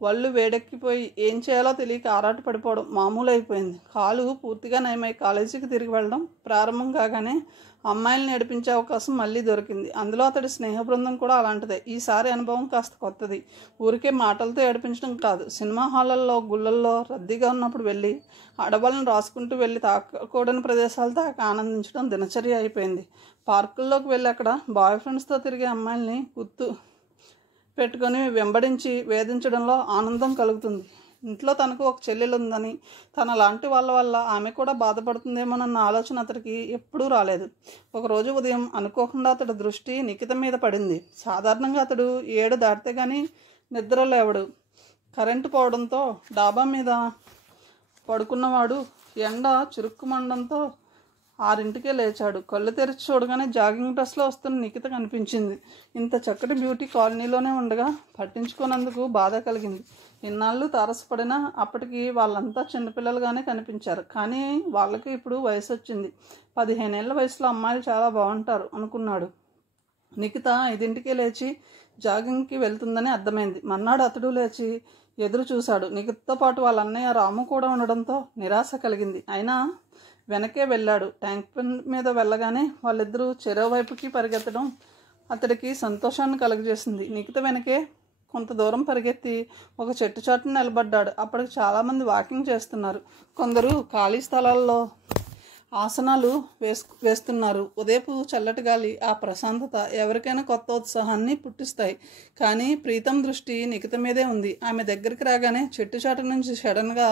వాళ్ళు వేడెక్కిపోయి ఏం చేయాలో తెలియక ఆరాట పడిపోవడం మామూలు అయిపోయింది. కాలు పూర్తిగా నయమై కాలేజీకి తిరిగి వెళ్ళడం ప్రారంభం కాగానే అమ్మాయిలను ఏడిపించే అవకాశం మళ్ళీ దొరికింది. అందులో అతడి స్నేహ బృందం కూడా అలాంటిదే. ఈసారి అనుభవం కాస్త కొత్తది. ఊరికే మాటలతో ఏడిపించడం కాదు, సినిమా హాళ్ళల్లో గుళ్ళల్లో రద్దీగా ఉన్నప్పుడు వెళ్ళి ఆడవాళ్ళని రాసుకుంటూ వెళ్ళి తాకూడని ప్రదేశాలు తాకి ఆనందించడం దినచర్య అయిపోయింది. పార్కుల్లోకి వెళ్ళి అక్కడ బాయ్ ఫ్రెండ్స్తో తిరిగే అమ్మాయిల్ని పెట్టుకొని వెంబడించి వేధించడంలో ఆనందం కలుగుతుంది. ఇంట్లో తనకు ఒక చెల్లెలు ఉందని, తన లాంటి వాళ్ళ వల్ల ఆమె కూడా బాధపడుతుందేమోనన్న ఆలోచన అతడికి ఎప్పుడూ రాలేదు. ఒకరోజు ఉదయం అనుకోకుండా అతడి దృష్టి నిఖిత మీద పడింది. సాధారణంగా అతడు 7 దాటితే కానీ నిద్ర లేవడు. కరెంటు పోవడంతో డాబా మీద పడుకున్నవాడు ఎండ చురుక్కుమండంతో 6ంటికే లేచాడు. కళ్ళు తెరిచి చూడగానే జాగింగ్ డ్రెస్లో వస్తున్న నిఖిత కనిపించింది. ఇంత చక్కటి బ్యూటీ కాలనీలోనే ఉండగా పట్టించుకున్నందుకు బాధ కలిగింది. ఇన్నాళ్ళు తారసపడినా అప్పటికి వాళ్ళంతా చిన్నపిల్లలుగానే కనిపించారు. కానీ వాళ్ళకి ఇప్పుడు వయసు వచ్చింది. 15 ఏళ్ల వయసులో అమ్మాయిలు చాలా బాగుంటారు అనుకున్నాడు. నిఖిత 5ంటికే లేచి జాగింగ్కి వెళ్తుందని అర్థమైంది. మర్నాడు అతడు లేచి ఎదురు చూశాడు. నిఖితతో పాటు వాళ్ళ అన్నయ్య రాము కూడా ఉండడంతో నిరాశ కలిగింది. అయినా వెనకే వెళ్ళాడు. ట్యాంక్ బండ్ మీద వెళ్ళగానే వాళ్ళిద్దరూ చెరోవైపుకి పరిగెత్తడం అతడికి సంతోషాన్ని కలుగజేసింది. నిఖిత వెనకే కొంత దూరం పరిగెత్తి ఒక చెట్టు చాటున నిలబడ్డాడు. అప్పటికి చాలామంది వాకింగ్ చేస్తున్నారు. కొందరు ఖాళీ స్థలాల్లో ఆసనాలు వేస్తున్నారు. ఉదయపు చల్లటి గాలి, ఆ ప్రశాంతత ఎవరికైనా కొత్త ఉత్సాహాన్ని పుట్టిస్తాయి. కానీ ప్రీతం దృష్టి నిఖిత మీదే ఉంది. ఆమె దగ్గరికి రాగానే చెట్టు చాటు నుంచి సడన్గా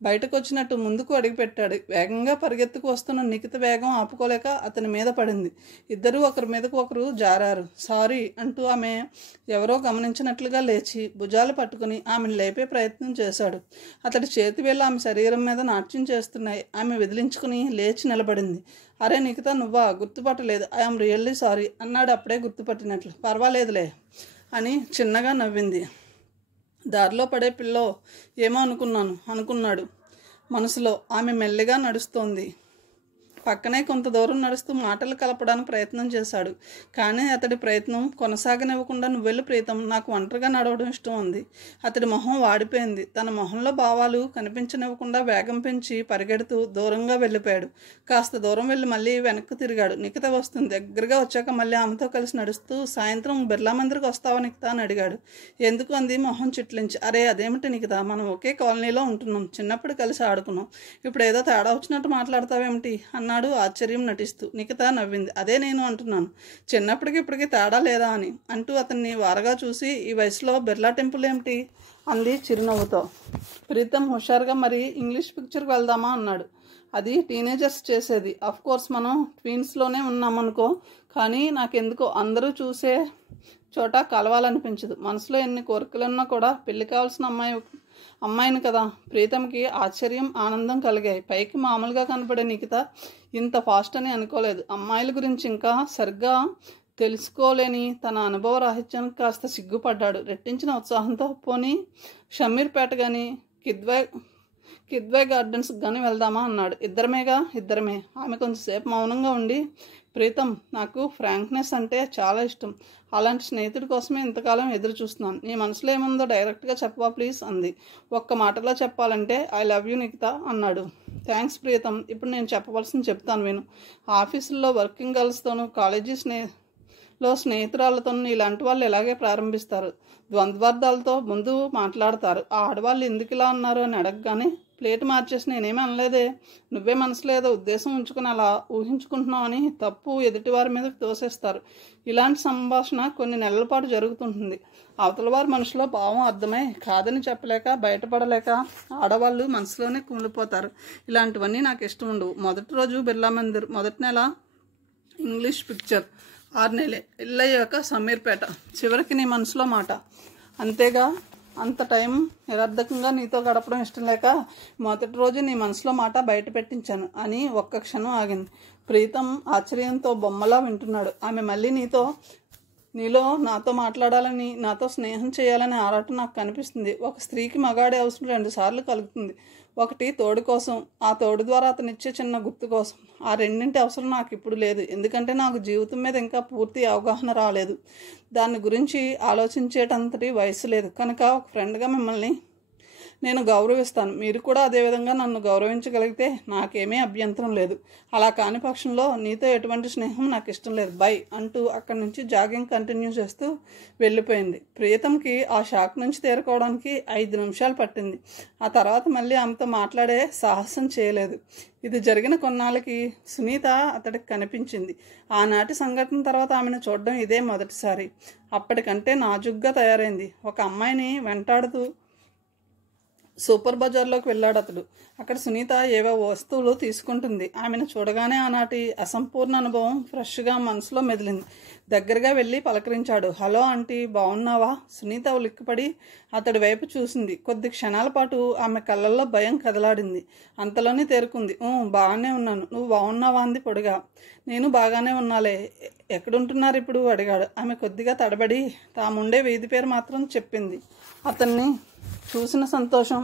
బయటకు వచ్చినట్టు ముందుకు అడుగుపెట్టాడు. వేగంగా పరిగెత్తుకు వస్తున్న నిఖిత వేగం ఆపుకోలేక అతని మీద పడింది. ఇద్దరూ ఒకరి మీదకు ఒకరు జారారు. సారీ అంటూ ఆమె ఎవరో గమనించినట్లుగా లేచి భుజాలు పట్టుకుని ఆమెను లేపే ప్రయత్నం చేశాడు. అతడి చేతి వేళ్ళు ఆమె శరీరం మీద నాట్యం చేస్తున్నాయి. ఆమె విదిలించుకుని లేచి నిలబడింది. అరే నిఖిత, నువ్వా? గుర్తుపట్టలేదు. ఐఎమ్ రియల్లీ సారీ అన్నాడు అప్పుడే గుర్తుపట్టినట్లు. పర్వాలేదులే అని చిన్నగా నవ్వింది. దారిలో పడే పిల్లో ఏమో అనుకున్నాడు మనసులో. ఆమె మెల్లిగా నడుస్తోంది. పక్కనే కొంత దూరం నడుస్తూ మాటలు కలపడానికి ప్రయత్నం చేశాడు. కానీ అతడి ప్రయత్నం కొనసాగనివ్వకుండా, నువ్వెళ్ళు ప్రీతం, నాకు ఒంటరిగా నడవడం ఇష్టం ఉంది. అతడి మొహం వాడిపోయింది. తన మొహంలో భావాలు కనిపించనివ్వకుండా వేగం పెంచి పరిగెడుతూ దూరంగా వెళ్ళిపోయాడు. కాస్త దూరం వెళ్ళి మళ్ళీ వెనక్కు తిరిగాడు. నిఖిత వస్తుంది. దగ్గరగా వచ్చాక మళ్ళీ ఆమెతో కలిసి నడుస్తూ, సాయంత్రం బిర్లా మందిర్కి వస్తావా నిఖిత అని అడిగాడు. ఎందుకు అంది మొహం చిట్లించి. అరే అదేమిటి నిఖిత, మనం ఒకే కాలనీలో ఉంటున్నాం, చిన్నప్పుడు కలిసి ఆడుకున్నాం, ఇప్పుడు ఏదో తేడా వచ్చినట్టు మాట్లాడతావేమిటి అన్నాడు ఆశ్చర్యం నటిస్తూ. నిఖిత నవ్వింది. అదే నేను అంటున్నాను, చిన్నప్పటికి ఇప్పటికీ తేడా లేదా అని అంటూ అతన్ని వారగా చూసి, ఈ వయసులో బిర్లా టెంపుల్ ఏమిటి అంది చిరునవ్వుతో. ప్రీతం హుషారుగా, మరి ఇంగ్లీష్ పిక్చర్కి వెళ్దామా అన్నాడు. అది టీనేజర్స్ చేసేది. అఫ్ కోర్స్ మనం ట్వీన్స్లోనే ఉన్నామనుకో, కానీ నాకెందుకో అందరూ చూసే చోట కలవాలనిపించదు. మనసులో ఎన్ని కోరికలున్నా కూడా పెళ్లి కావాల్సిన అమ్మాయిని కదా. ప్రీతంకి ఆశ్చర్యం, ఆనందం కలిగాయి. పైకి మామూలుగా కనపడే నిఖిత ఇంత ఫాస్ట్ అని అనుకోలేదు. అమ్మాయిల గురించి ఇంకా సరిగ్గా తెలుసుకోలేని తన అనుభవ రాహిత్యానికి కాస్త సిగ్గుపడ్డాడు. రెట్టించిన ఉత్సాహంతో, పోనీ షమీర్పేట కానీ కిద్వై గార్డెన్స్ కానీ వెళ్దామా అన్నాడు. ఇద్దరమే. ఆమె కొంచెంసేపు మౌనంగా ఉండి, ప్రీతం, నాకు ఫ్రాంక్నెస్ అంటే చాలా ఇష్టం. అలాంటి స్నేహితుడి కోసమే ఇంతకాలం ఎదురు చూస్తున్నాను. నీ మనసులో ఏముందో డైరెక్ట్గా చెప్పవా ప్లీజ్ అంది. ఒక్క మాటలో చెప్పాలంటే ఐ లవ్ యూ నిఖిత అన్నాడు. థ్యాంక్స్ ప్రీతం, ఇప్పుడు నేను చెప్పవలసింది చెప్తాను విను. ఆఫీసుల్లో వర్కింగ్ గర్ల్స్తోనూ, కాలేజీ స్నేహితురాలతోనూ ఇలాంటి వాళ్ళు ఇలాగే ప్రారంభిస్తారు. ద్వంద్వార్థాలతో ముందు మాట్లాడతారు. ఆ ఆడవాళ్ళు ఎందుకు ఇలా అన్నారు అని అడగగానే ప్లేట్ మార్చేసి, నేనేమీ అనలేదే, నువ్వే మనసులో ఏదో ఉద్దేశం ఉంచుకుని అలా ఊహించుకుంటున్నావు అని తప్పు ఎదుటివారి మీదకి తోసేస్తారు. ఇలాంటి సంభాషణ కొన్ని నెలల పాటు జరుగుతుంటుంది. అవతల వారి మనసులో భావం అర్థమై కాదని చెప్పలేక, బయటపడలేక ఆడవాళ్ళు మనసులోనే కుమిలిపోతారు. ఇలాంటివన్నీ నాకు ఇష్టం ఉండవు. మొదటి రోజు బిర్లా మందిర్, మొదటి నెల ఇంగ్లీష్ పిక్చర్, 6 నెలలే ఇల్లయ్యాక సమీర్పేట, చివరికి నీ మనసులో మాట. అంతేగా, అంత టైం నిరర్ధకంగా నీతో గడపడం ఇష్టం లేక మొదటి రోజు నీ మనసులో మాట బయట పెట్టించాను అని ఒక్క క్షణం ఆగింది. ప్రీతం ఆశ్చర్యంతో బొమ్మలా వింటున్నాడు. ఆమె మళ్ళీ నీలో నాతో మాట్లాడాలని, నాతో స్నేహం చేయాలని ఆరాటం నాకు కనిపిస్తుంది. ఒక స్త్రీకి మగాడి అవసరం 2 సార్లు కలుగుతుంది. ఒకటి తోడు కోసం, ఆ తోడు ద్వారా అతనిచ్చే చిన్న గుర్తు కోసం. ఆ రెండింటి అవసరం నాకు ఇప్పుడు లేదు. ఎందుకంటే నాకు జీవితం మీద ఇంకా పూర్తి అవగాహన రాలేదు. దాని గురించి ఆలోచించేటంతటి వయసు లేదు. కనుక ఒక ఫ్రెండ్గా మిమ్మల్ని నేను గౌరవిస్తాను. మీరు కూడా అదేవిధంగా నన్ను గౌరవించగలిగితే నాకేమీ అభ్యంతరం లేదు. అలా కాని పక్షంలో నీతో ఎటువంటి స్నేహం నాకు ఇష్టం లేదు. బై అంటూ అక్కడి నుంచి జాగింగ్ కంటిన్యూ చేస్తూ వెళ్ళిపోయింది. ప్రియతంకి ఆ షాక్ నుంచి తేరుకోవడానికి 5 నిమిషాలు పట్టింది. ఆ తర్వాత మళ్ళీ ఆమెతో మాట్లాడే సాహసం చేయలేదు. ఇది జరిగిన కొన్నాళ్ళకి సునీత అతడికి కనిపించింది. ఆనాటి సంఘటన తర్వాత ఆమెను చూడడం ఇదే మొదటిసారి. అప్పటికంటే నాజుగ్గా తయారైంది. ఒక అమ్మాయిని వెంటాడుతూ సూపర్ బజార్లోకి వెళ్ళాడు అతడు. అక్కడ సునీత ఏవో వస్తువులు తీసుకుంటుంది. ఆమెను చూడగానే ఆనాటి అసంపూర్ణ అనుభవం ఫ్రెష్గా మనసులో మెదిలింది. దగ్గరగా వెళ్ళి పలకరించాడు. హలో ఆంటీ, బాగున్నావా? సునీత ఉలిక్కిపడి అతడి వైపు చూసింది. కొద్ది క్షణాల పాటు ఆమె కళ్ళల్లో భయం కదలాడింది. అంతలోనే తేరుకుంది. బాగానే ఉన్నాను, నువ్వు బాగున్నావా అంది పొడిగా. నేను బాగానే ఉన్నాలే. ఎక్కడుంటున్నారు ఇప్పుడు అడిగాడు. ఆమె కొద్దిగా తడబడి తాముండే వీధి పేరు మాత్రం చెప్పింది. అతన్ని చూసిన సంతోషం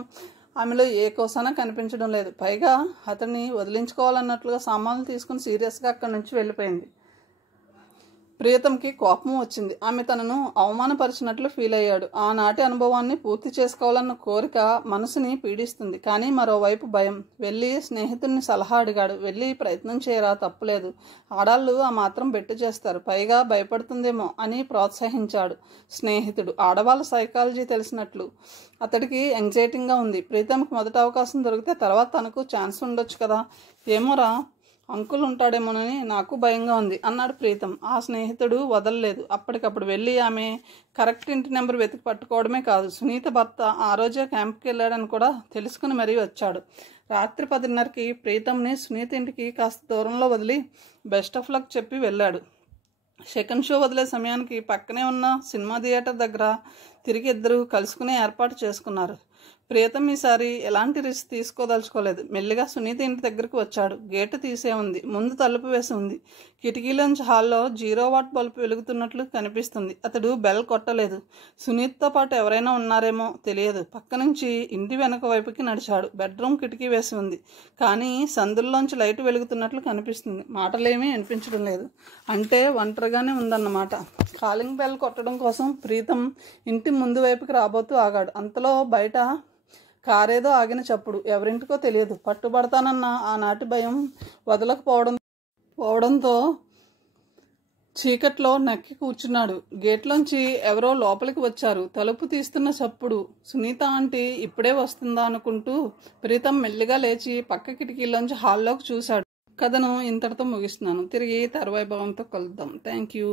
ఆమెలో ఏ కోసానా కనిపించడం లేదు. పైగా అతన్ని వదిలించుకోవాలన్నట్లుగా సామాన్లు తీసుకుని సీరియస్గా అక్కడి నుంచి వెళ్ళిపోయింది. ప్రియతంకి కోపం వచ్చింది. ఆమె తనను అవమానపరిచినట్లు ఫీల్ అయ్యాడు. ఆనాటి అనుభవాన్ని పూర్తి చేసుకోవాలన్న కోరిక మనసుని పీడిస్తుంది. కానీ మరోవైపు భయం. వెళ్ళి స్నేహితుడిని సలహా అడిగాడు. వెళ్ళి ప్రయత్నం చేయరా, తప్పులేదు. ఆడాళ్ళు ఆ మాత్రం బెట్టు చేస్తారు, పైగా భయపడుతుందేమో అని ప్రోత్సహించాడు స్నేహితుడు. ఆడవాళ్ళ సైకాలజీ తెలిసినట్లు అతడికి ఎంగ్జైటీగా ఉంది. ప్రీతంకి మొదటి అవకాశం దొరికితే తర్వాత తనకు ఛాన్స్ ఉండొచ్చు కదా. ఏమోరా, అంకుల్ ఉంటాడేమోనని నాకు భయంగా ఉంది అన్నాడు ప్రీతం. ఆ స్నేహితుడు వదలలేదు. అప్పటికప్పుడు వెళ్ళి ఆమె కరెక్ట్ ఇంటి నెంబర్ వెతికి పట్టుకోవడమే కాదు, సునీత భర్త ఆ రోజే క్యాంప్కి వెళ్ళాడని కూడా తెలుసుకుని మరీ వచ్చాడు. రాత్రి 10:30కి ప్రీతంని సునీత ఇంటికి కాస్త దూరంలో వదిలి బెస్ట్ ఆఫ్ లక్ చెప్పి వెళ్ళాడు. సెకండ్ షో వదిలే సమయానికి పక్కనే ఉన్న సినిమా థియేటర్ దగ్గర తిరిగి ఇద్దరు కలుసుకునే ఏర్పాటు చేసుకున్నారు. ప్రియతం ఈసారి ఎలాంటి రిస్క్ తీసుకోదలుచుకోలేదు. మెల్లిగా సునీత ఇంటి దగ్గరకు వచ్చాడు. గేటు తీసే ఉంది, ముందు తలుపు వేసి ఉంది. కిటికీలోంచి హాల్లో 0 వాట్ బల్బు వెలుగుతున్నట్లు కనిపిస్తుంది. అతడు బెల్ కొట్టలేదు. సునీతతో పాటు ఎవరైనా ఉన్నారేమో తెలియదు. పక్క నుంచి ఇంటి వెనక వైపుకి నడిచాడు. బెడ్రూమ్ కిటికీ వేసి ఉంది, కానీ సందుల్లోంచి లైట్ వెలుగుతున్నట్లు కనిపిస్తుంది. మాటలేమీ వినిపించడం లేదు. అంటే ఒంటరిగానే ఉందన్నమాట. కాలింగ్ బెల్ కొట్టడం కోసం ప్రీతం ఇంటి ముందు వైపుకి రాబోతూ ఆగాడు. అంతలో బయట కారేదో ఆగిన చప్పుడు. ఎవరింటికో తెలియదు. పట్టుబడతానన్న ఆనాటి భయం వదలకపోవడంతో చీకట్లో నక్కి కూర్చున్నాడు. గేట్లోంచి ఎవరో లోపలికి వచ్చారు. తలుపు తీస్తున్న చప్పుడు. సునీత ఆంటీ ఇప్పుడే వస్తుందా అనుకుంటూ ప్రీతం మెల్లిగా లేచి పక్క కిటికీలోంచి హాల్లోకి చూశాడు. కథను ఇంతటితో ముగిస్తున్నాను. తిరిగి తర్వాయి భావంతో కలుద్దాం. Thank you.